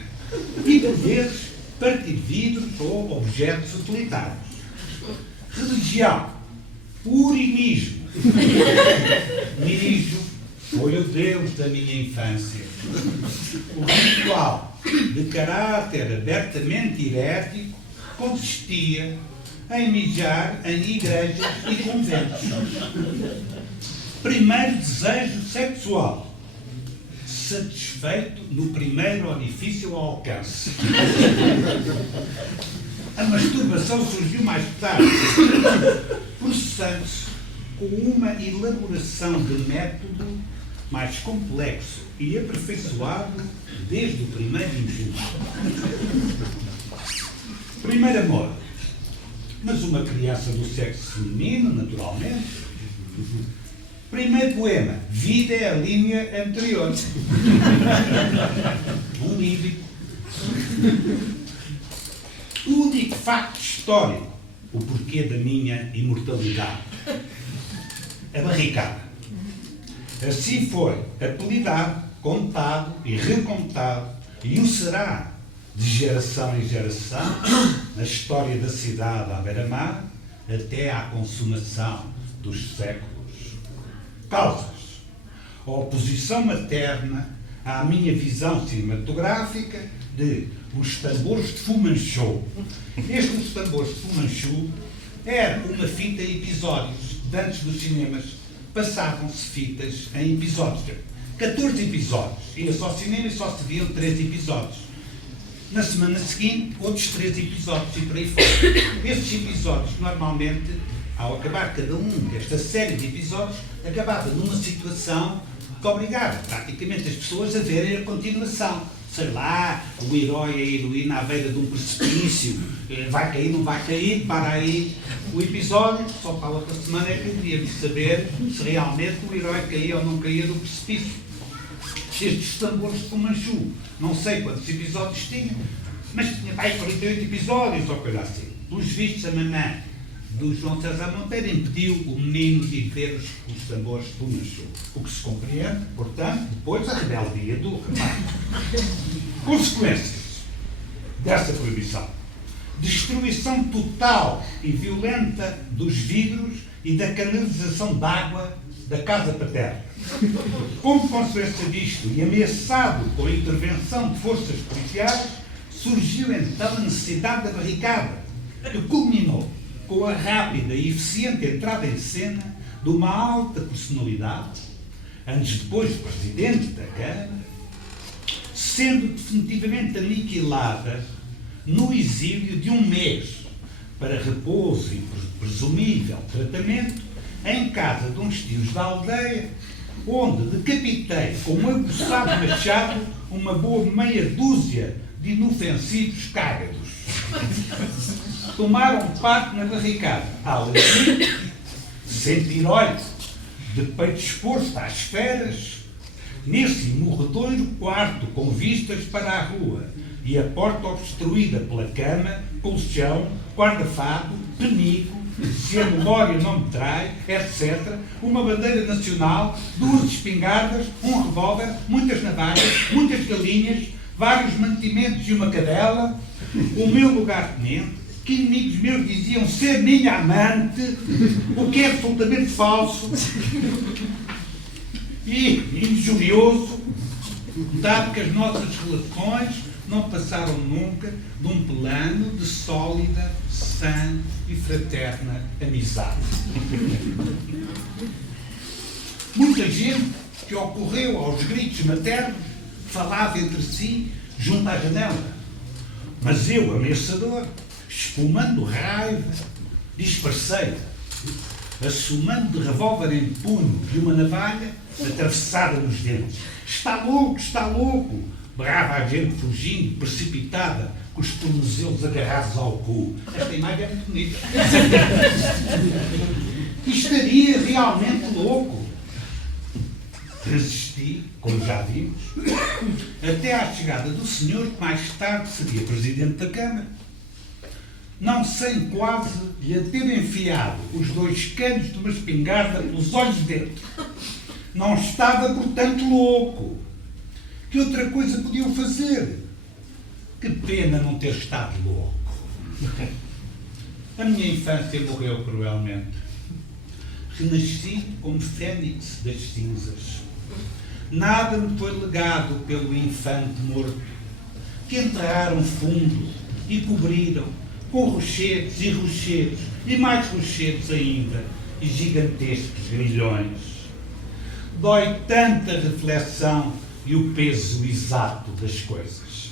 e por vezes partir vidros ou objetos utilitários. Religião: urinismo. Mijo foi o Deus da minha infância. O ritual, de caráter abertamente herético, consistia em mijar em igrejas e conventos. Primeiro desejo sexual, satisfeito no primeiro orifício ao alcance. A masturbação surgiu mais tarde, processando-se com uma elaboração de método mais complexo e aperfeiçoado desde o primeiro impulso. Primeiro amor, mas uma criança do sexo feminino, naturalmente. Primeiro poema, vida é a linha anterior. Um lírico. O único facto histórico, o porquê da minha imortalidade. A barricada. Assim foi apelidado, contado e recontado, e o será de geração em geração, na história da cidade à beira-mar, até à consumação dos séculos. Causas: a oposição materna à minha visão cinematográfica de Os Tambores de Fu Manchu. Estes Tambores de Fu Manchu eram uma fita em episódios. Antes dos cinemas passavam-se fitas em episódios. 14 episódios. Ia-se ao cinema e só se viam 3 episódios. Na semana seguinte, outros 3 episódios e por aí fora. Esses episódios normalmente ao acabar cada um desta série de episódios, acabava numa situação que obrigava praticamente as pessoas a verem a continuação. Sei lá, o herói e a heroína à beira de um precipício, vai cair, não vai cair, para aí o episódio, só para a outra semana é que devíamos saber se realmente o herói caía ou não caía do precipício. Estes tambores de Fumanchu, não sei quantos episódios tinha, mas tinha mais 48 episódios ou coisa assim. Pelos vistos, a mamã do João César Monteiro impediu o menino de ver os tambores de Fumanchu. O que se compreende, portanto, depois a rebeldia do rapaz. Consequências dessa proibição: destruição total e violenta dos vidros e da canalização de água da casa paterna. Como consequência disto, e ameaçado com a intervenção de forças policiais, surgiu então a necessidade da barricada, que culminou com a rápida e eficiente entrada em cena de uma alta personalidade, anos depois presidente da Câmara, sendo definitivamente aniquilada no exílio de um mês para repouso e presumível tratamento em casa de uns tios da aldeia, onde decapitei com um aguçado machado uma boa meia dúzia de inofensivos cágados. Tomaram parte na barricada Alecrim, Centiroide, de peito exposto às feras, nesse morredouro quarto com vistas para a rua e a porta obstruída pela cama, colchão, guarda-fato, penico, se a memória não me trai, etc., uma bandeira nacional, 2 espingardas, um revólver, muitas navalhas, muitas galinhas, vários mantimentos e uma cadela, o meu lugar-tenente, que inimigos meus diziam ser minha amante, o que é absolutamente falso e injurioso, dado que as nossas relações não passaram nunca de um plano de sólida, sã e fraterna amizade. Muita gente que ocorreu aos gritos maternos falava entre si junto à janela, mas eu, ameaçador, espumando raiva, disfarcei, assumando de revólver em punho e uma navalha atravessada nos dentes. Está louco! Berrava a gente fugindo, precipitada, com os tornozelos agarrados ao cu. Esta imagem é muito bonita. Estaria realmente louco. Resisti, como já vimos, até à chegada do senhor que mais tarde seria presidente da Câmara. Não sem quase lhe ter enfiado os 2 canos de uma espingarda pelos olhos dentro. Não estava, portanto, louco. Que outra coisa podiam fazer? Que pena não ter estado louco. A minha infância morreu cruelmente. Renasci como fênix das cinzas. Nada me foi legado pelo infante morto, que enterraram fundo e cobriram com rochedos e rochedos, e mais rochedos ainda, e gigantescos grilhões. Dói tanta reflexão e o peso exato das coisas.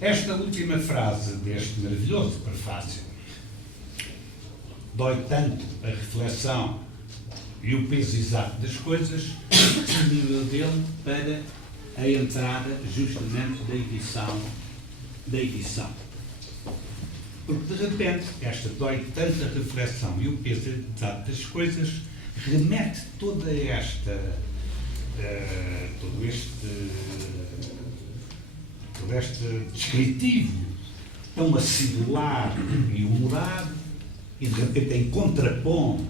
Esta última frase deste maravilhoso prefácio: dói tanto a reflexão e o peso exato das coisas, serviu dele para a entrada justamente da edição. Porque de repente esta dói tanta reflexão e o peso exato das coisas remete todo este descritivo tão acidular e humorado, e de repente em contraponto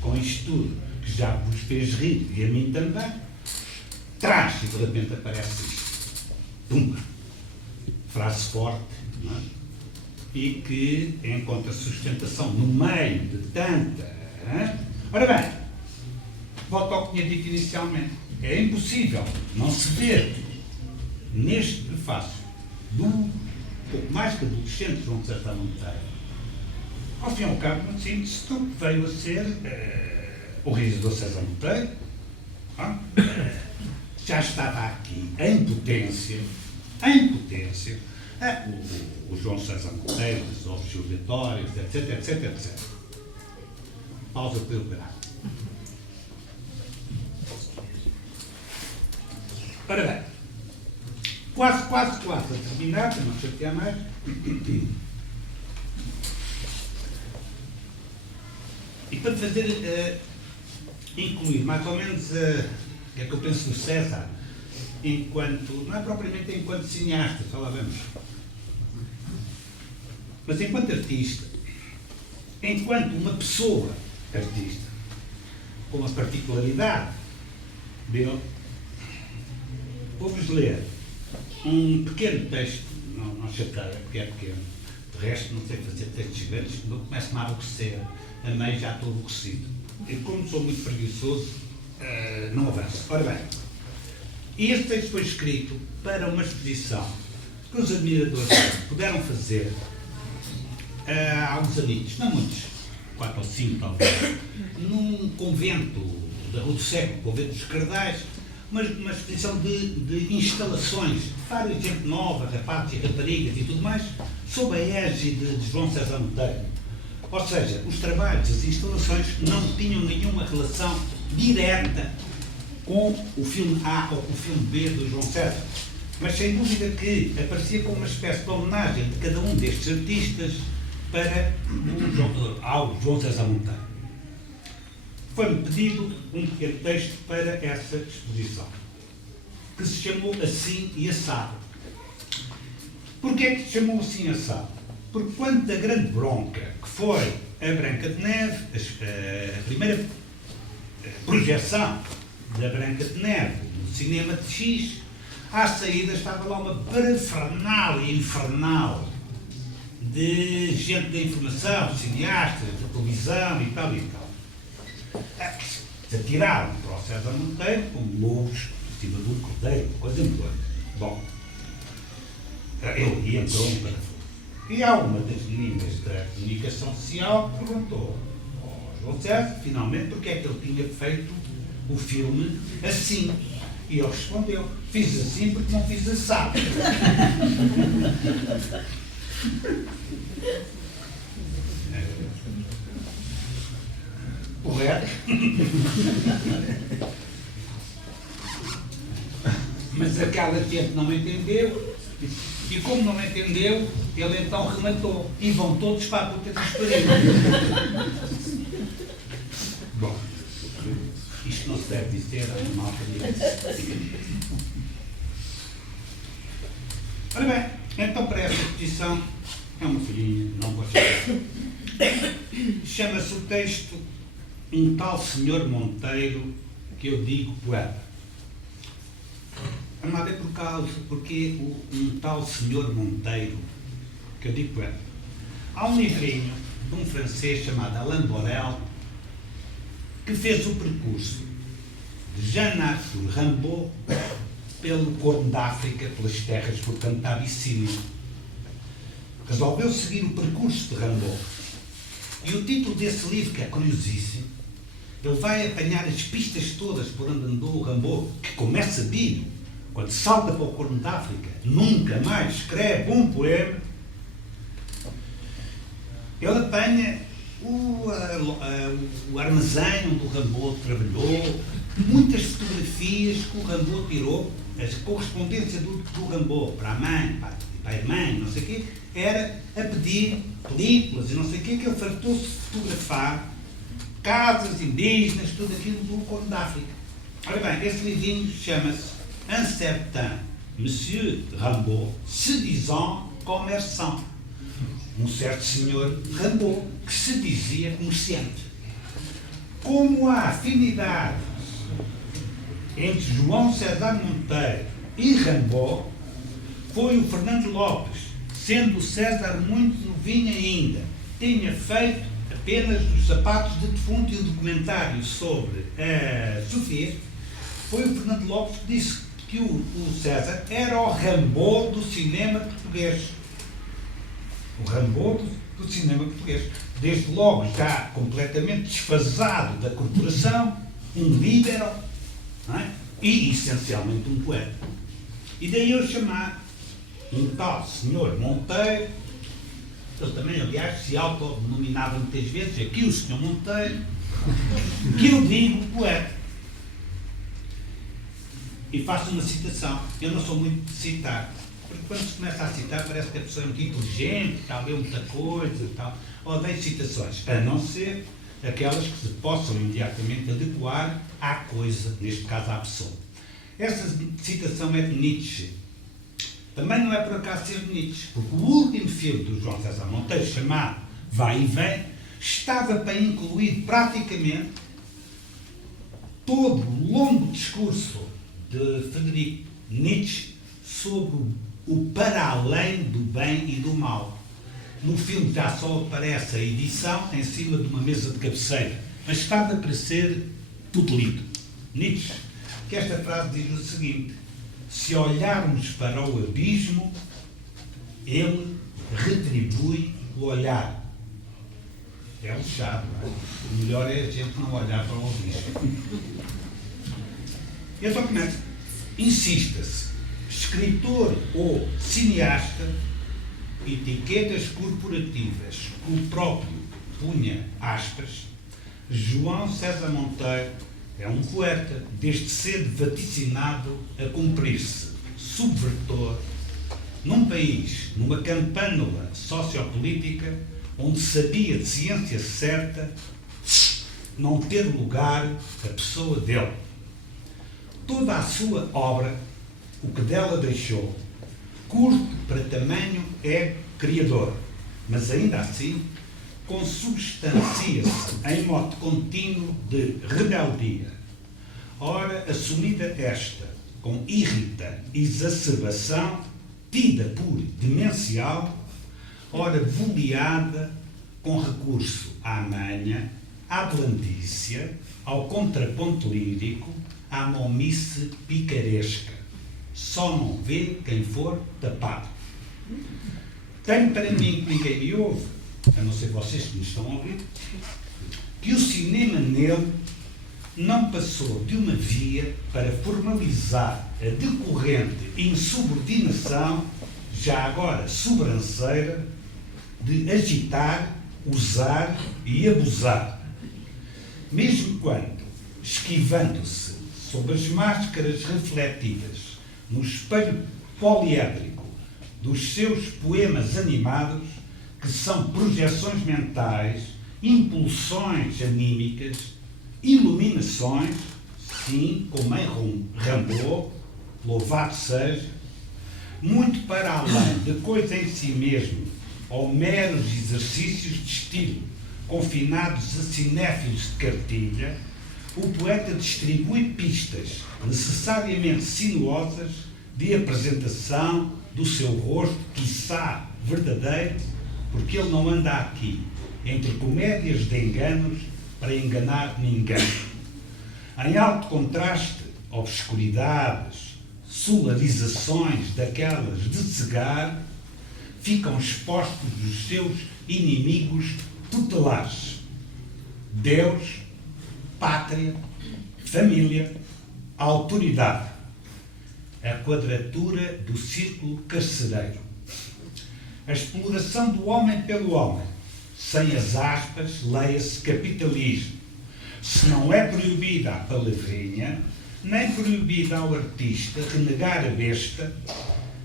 com isto tudo que já vos fez rir e a mim também, traz e de repente aparece isto. Pumba! Frase forte, não é? E que encontra sustentação no meio de tanta... Ora bem, volto ao que tinha dito inicialmente. É impossível não se ver neste prefácio do pouco mais que adolescente João César Monteiro, ao fim e ao cabo, uma síntese do que veio a ser o realizador César Monteiro. Já estava aqui em potência, o João César Monteiro, os ovos obrigatórios, etc. pausa para eu beber. Ora bem, quase a terminar, para não chatear mais. E para fazer, incluir mais ou menos o que é que eu penso do César, enquanto, não é propriamente enquanto cineasta, só lá vamos, mas enquanto artista, enquanto uma pessoa artista, com uma particularidade dele, vou-vos ler um pequeno texto, não chateia, porque é pequeno, de resto não sei fazer textos grandes, eu começo-me a aborrecer, a meio já estou aborrecido. E como sou muito preguiçoso, não avanço. Ora bem, este texto foi escrito para uma exposição que os admiradores puderam fazer há uns anitos, não muitos, 4 ou 5 talvez, num convento da Rua do Século, convento dos Cardais, uma exposição de instalações, várias gente nova, rapazes e raparigas e tudo mais, sob a égide de João César Monteiro. Ou seja, os trabalhos, as instalações não tinham nenhuma relação direta com o filme A ou com o filme B do João César. Mas sem dúvida que aparecia como uma espécie de homenagem de cada um destes artistas para ao João César Monteiro. Foi-me pedido um pequeno texto para essa exposição, que se chamou Assim e Assado. Porquê é que se chamou Assim e Assado? Porque quando da grande bronca, que foi a Branca de Neve, a primeira projeção da Branca de Neve no cinema de X, à saída estava lá uma parafernália infernal de gente da informação, cineastas, da televisão e tal e tal. Se atiraram para o César Monteiro como lobos por cima de um cordeiro, coisa muito doida. Bom, ele entrou no parafuso. E alguma das meninas da comunicação social perguntou ao João César, finalmente, porque é que ele tinha feito o filme assim. E ele respondeu, fiz assim porque não fiz assado. Correto? Mas aquela gente não entendeu. E como não entendeu, ele então rematou. E vão todos para a puta dos pariu. Bom, isto não se deve dizer a uma malta disso. Ora bem, então para esta exposição, é uma folhinha, não vou chamar. Chama-se o texto Um Tal Senhor Monteiro, que eu digo poeta. Vamos lá ver por causa, porque um tal senhor Monteiro, que eu digo poeta. Há um livrinho de um francês chamado Alain Borel, que fez o percurso de Jean-Arthur Rimbaud pelo Corno da África, pelas terras, portanto, da Abissínia. Resolveu seguir o percurso de Rimbaud. E o título desse livro, que é curiosíssimo, ele vai apanhar as pistas todas por onde andou o Rimbaud, que, como é sabido, quando salta para o Corno da África, nunca mais escreve um poema. Ele apanha o armazém onde o Rimbaud trabalhou, muitas fotografias que o Rimbaud tirou, a correspondência do Rimbaud para a mãe, para a irmã, não sei o quê, era a pedir películas e não sei o quê, que ele fartou-se de fotografar casas indígenas, tudo aquilo do Corno da África. Ora bem, esse livrinho chama-se Un certain Monsieur Rimbaud se disant commerçant. Um certo senhor Rimbaud que se dizia comerciante. Como há afinidades entre João César Monteiro e Rimbaud, foi o Fernando Lopes, sendo o César muito novinho ainda, tinha feito apenas os sapatos de defunto e o documentário sobre a Sofia, foi o Fernando Lopes que disse que o César era o Rimbaud do cinema português. O Rimbaud do cinema português. Desde logo já completamente desfasado da corporação, um líbero, não é? E essencialmente um poeta. E daí eu chamar um tal senhor Monteiro, ele também, aliás, se autodenominava muitas vezes, aqui o senhor Monteiro, que eu digo poeta. E faço uma citação. Eu não sou muito de citar, porque quando se começa a citar parece que a pessoa é muito inteligente, está a ler muita coisa e tal. Odeio citações, a não ser aquelas que se possam imediatamente adequar à coisa, neste caso à pessoa. Essa citação é de Nietzsche. Também não é por acaso ser de Nietzsche, porque o último filme do João César Monteiro, chamado Vai e Vem, estava para incluir praticamente todo o longo discurso de Friedrich Nietzsche sobre o para além do bem e do mal. No filme já só aparece a edição em cima de uma mesa de cabeceira, mas estava para ser tudo lido. Nietzsche, que esta frase diz o seguinte: se olharmos para o abismo, ele retribui o olhar. É lixado, não é? O melhor é a gente não olhar para o abismo. Então começa. Insista-se, escritor ou cineasta, etiquetas corporativas que o próprio punha aspas, João César Monteiro é um poeta, desde cedo vaticinado a cumprir-se, subvertor, num país, numa campânula sociopolítica, onde sabia de ciência certa não ter lugar a pessoa dele. Toda a sua obra, o que dela deixou, curto para tamanho é criador, mas ainda assim consubstancia-se em modo contínuo de rebeldia. Ora, assumida esta, com irrita exacerbação, tida por demencial, ora, boleada com recurso à manha, à blandícia, ao contraponto lírico, à momice picaresca. Só não vê quem for tapado. Tenho para mim, que ninguém me ouve, a não ser vocês que me estão a ouvir, que o cinema nele não passou de uma via para formalizar a decorrente insubordinação, já agora sobranceira, de agitar, usar e abusar. Mesmo quando, esquivando-se sob as máscaras refletidas no espelho poliédrico dos seus poemas animados, que são projeções mentais, impulsões anímicas, iluminações, sim, como em Rimbaud, louvado seja, muito para além de coisa em si mesmo, ou meros exercícios de estilo, confinados a cinéfilos de cartilha, o poeta distribui pistas necessariamente sinuosas de apresentação do seu rosto, quiçá verdadeiro, porque ele não anda aqui entre comédias de enganos para enganar ninguém. Em alto contraste, obscuridades, solarizações daquelas de cegar, ficam expostos os seus inimigos tutelares: Deus, pátria, família, autoridade. A quadratura do círculo carcereiro. A exploração do homem pelo homem, sem as aspas, leia-se capitalismo. Se não é proibida a palavrinha, nem proibida ao artista renegar a besta,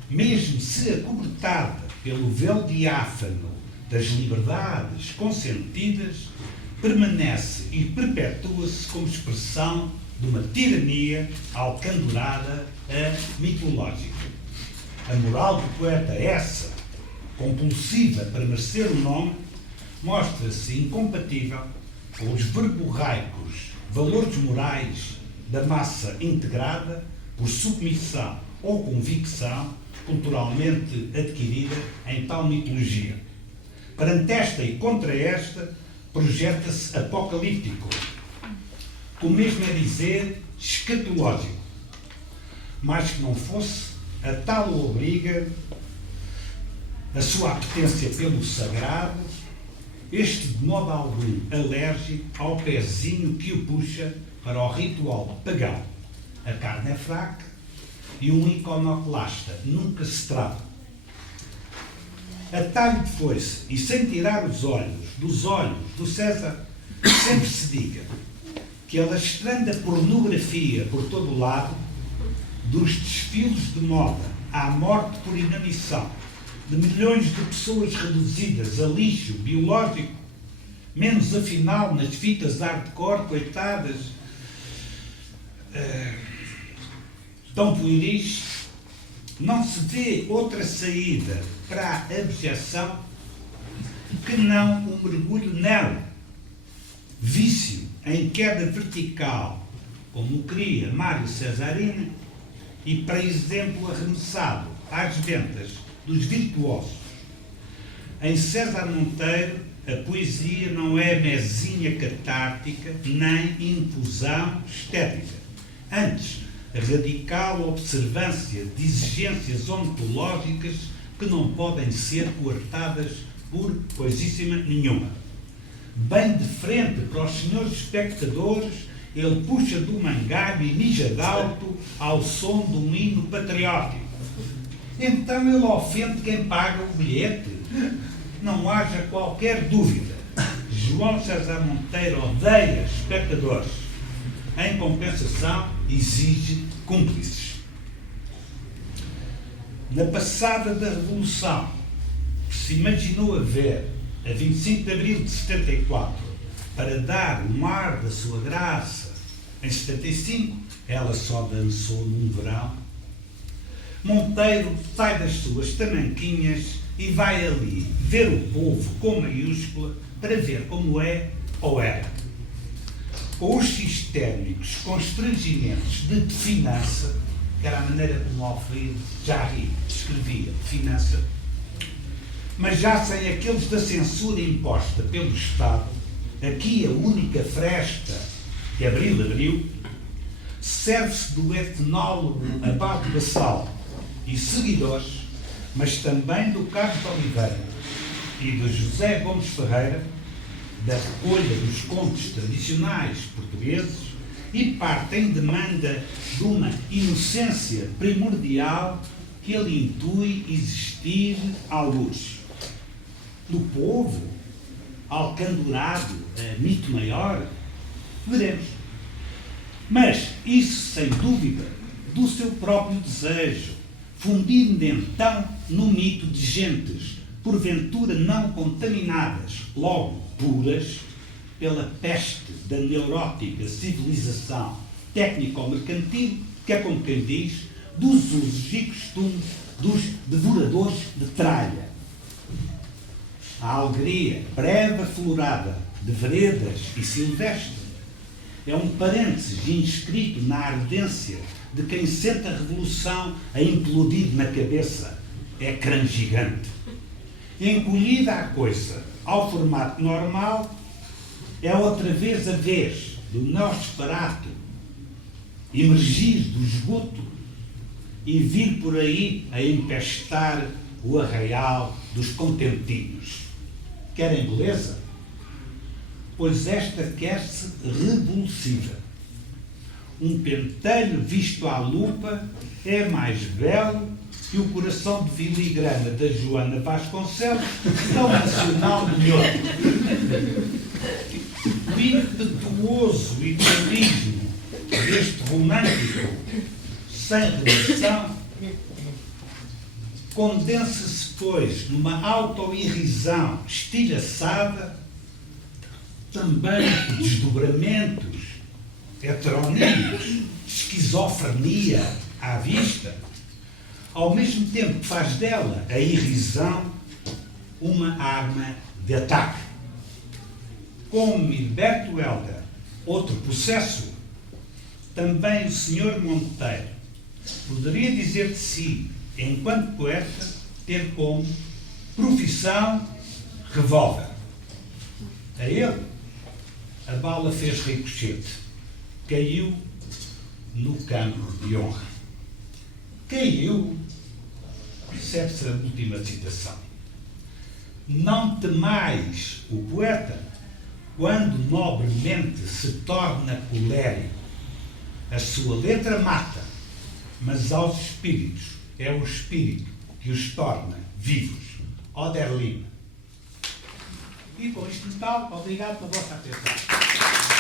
mesmo se acobertada pelo véu diáfano das liberdades consentidas, permanece e perpetua-se como expressão de uma tirania alcandurada a mitológica. A moral do poeta, essa, compulsiva para merecer o nome, mostra-se incompatível com os verborraicos valores morais da massa integrada por submissão ou convicção culturalmente adquirida em tal mitologia. Perante esta e contra esta, projeta-se apocalíptico, o mesmo é dizer escatológico, mas que não fosse, a tal obriga a sua apetência pelo sagrado, este de modo algum alérgico ao pezinho que o puxa para o ritual pagão. A carne é fraca e um iconoclasta nunca se trava. A talho de foice e sem tirar os olhos dos olhos do César, sempre se diga que alastrando a pornografia por todo o lado, dos desfiles de moda à morte por inanição de milhões de pessoas reduzidas a lixo biológico, menos afinal nas fitas hardcore, coitadas, tão pueris, não se vê outra saída para a abjeção que não um mergulho nela. Vício em queda vertical, como queria Mário Cesarini, e, para exemplo, arremessado às ventas dos virtuosos. Em César Monteiro, a poesia não é mesinha catártica nem infusão estética. Antes, a radical observância de exigências ontológicas que não podem ser coartadas por coisíssima nenhuma. Bem de frente para os senhores espectadores, ele puxa do mangalho e mija de alto ao som de um hino patriótico. Então ele ofende quem paga o bilhete. Não haja qualquer dúvida. João César Monteiro odeia espectadores. Em compensação, exige cúmplices. Na passada da Revolução, que se imaginou haver a 25 de abril de 74, para dar um ar da sua graça, em 75, ela só dançou num verão. Monteiro sai das suas tamanquinhas e vai ali ver o povo com maiúscula para ver como é ou era. Com os sistémicos constrangimentos de finança, que era a maneira como Alfredo Jarry descrevia finança, mas já sem aqueles da censura imposta pelo Estado, aqui a única fresta que abriu, serve-se do etnólogo Abado Bassal e seguidores, mas também do Carlos de Oliveira e do José Gomes Ferreira, da recolha dos contos tradicionais portugueses, e parte em demanda de uma inocência primordial que ele intui existir à luz. Do povo, alcandurado a mito maior, veremos. Mas isso, sem dúvida, do seu próprio desejo, fundindo então no mito de gentes, porventura não contaminadas, logo puras, pela peste da neurótica civilização técnico-mercantil, que é como quem diz, dos usos e costumes dos devoradores de tralha. A alegria breve aflorada de veredas e silvestre é um parênteses inscrito na ardência de quem sente a revolução a implodir na cabeça, ecrã gigante. Encolhida a coisa ao formato normal, é outra vez a vez do Nosferatu emergir do esgoto e vir por aí a empestar o arraial dos contentinhos. Querem beleza? Pois esta quer-se revulsiva. Um pentelho visto à lupa é mais belo que o coração de filigrana da Joana Vasconcelos, tão nacional de outro. O impetuoso idealismo deste romântico sem redenção condensa-se, pois, numa autoirrisão estilhaçada, também desdobramentos heteronímicos, esquizofrenia à vista, ao mesmo tempo que faz dela a irrisão uma arma de ataque. Como Hilberto Helder, outro processo, também o Sr. Monteiro poderia dizer de si, enquanto poeta, ter como profissão revólver. A ele, a bala fez ricochete, caiu no campo de honra. Caiu, percebe-se a última citação. Não temais o poeta quando nobremente se torna colérico. A sua letra mata, mas aos espíritos é o espírito que os torna vivos. Oderlin. E com isto tal, obrigado pela vossa atenção.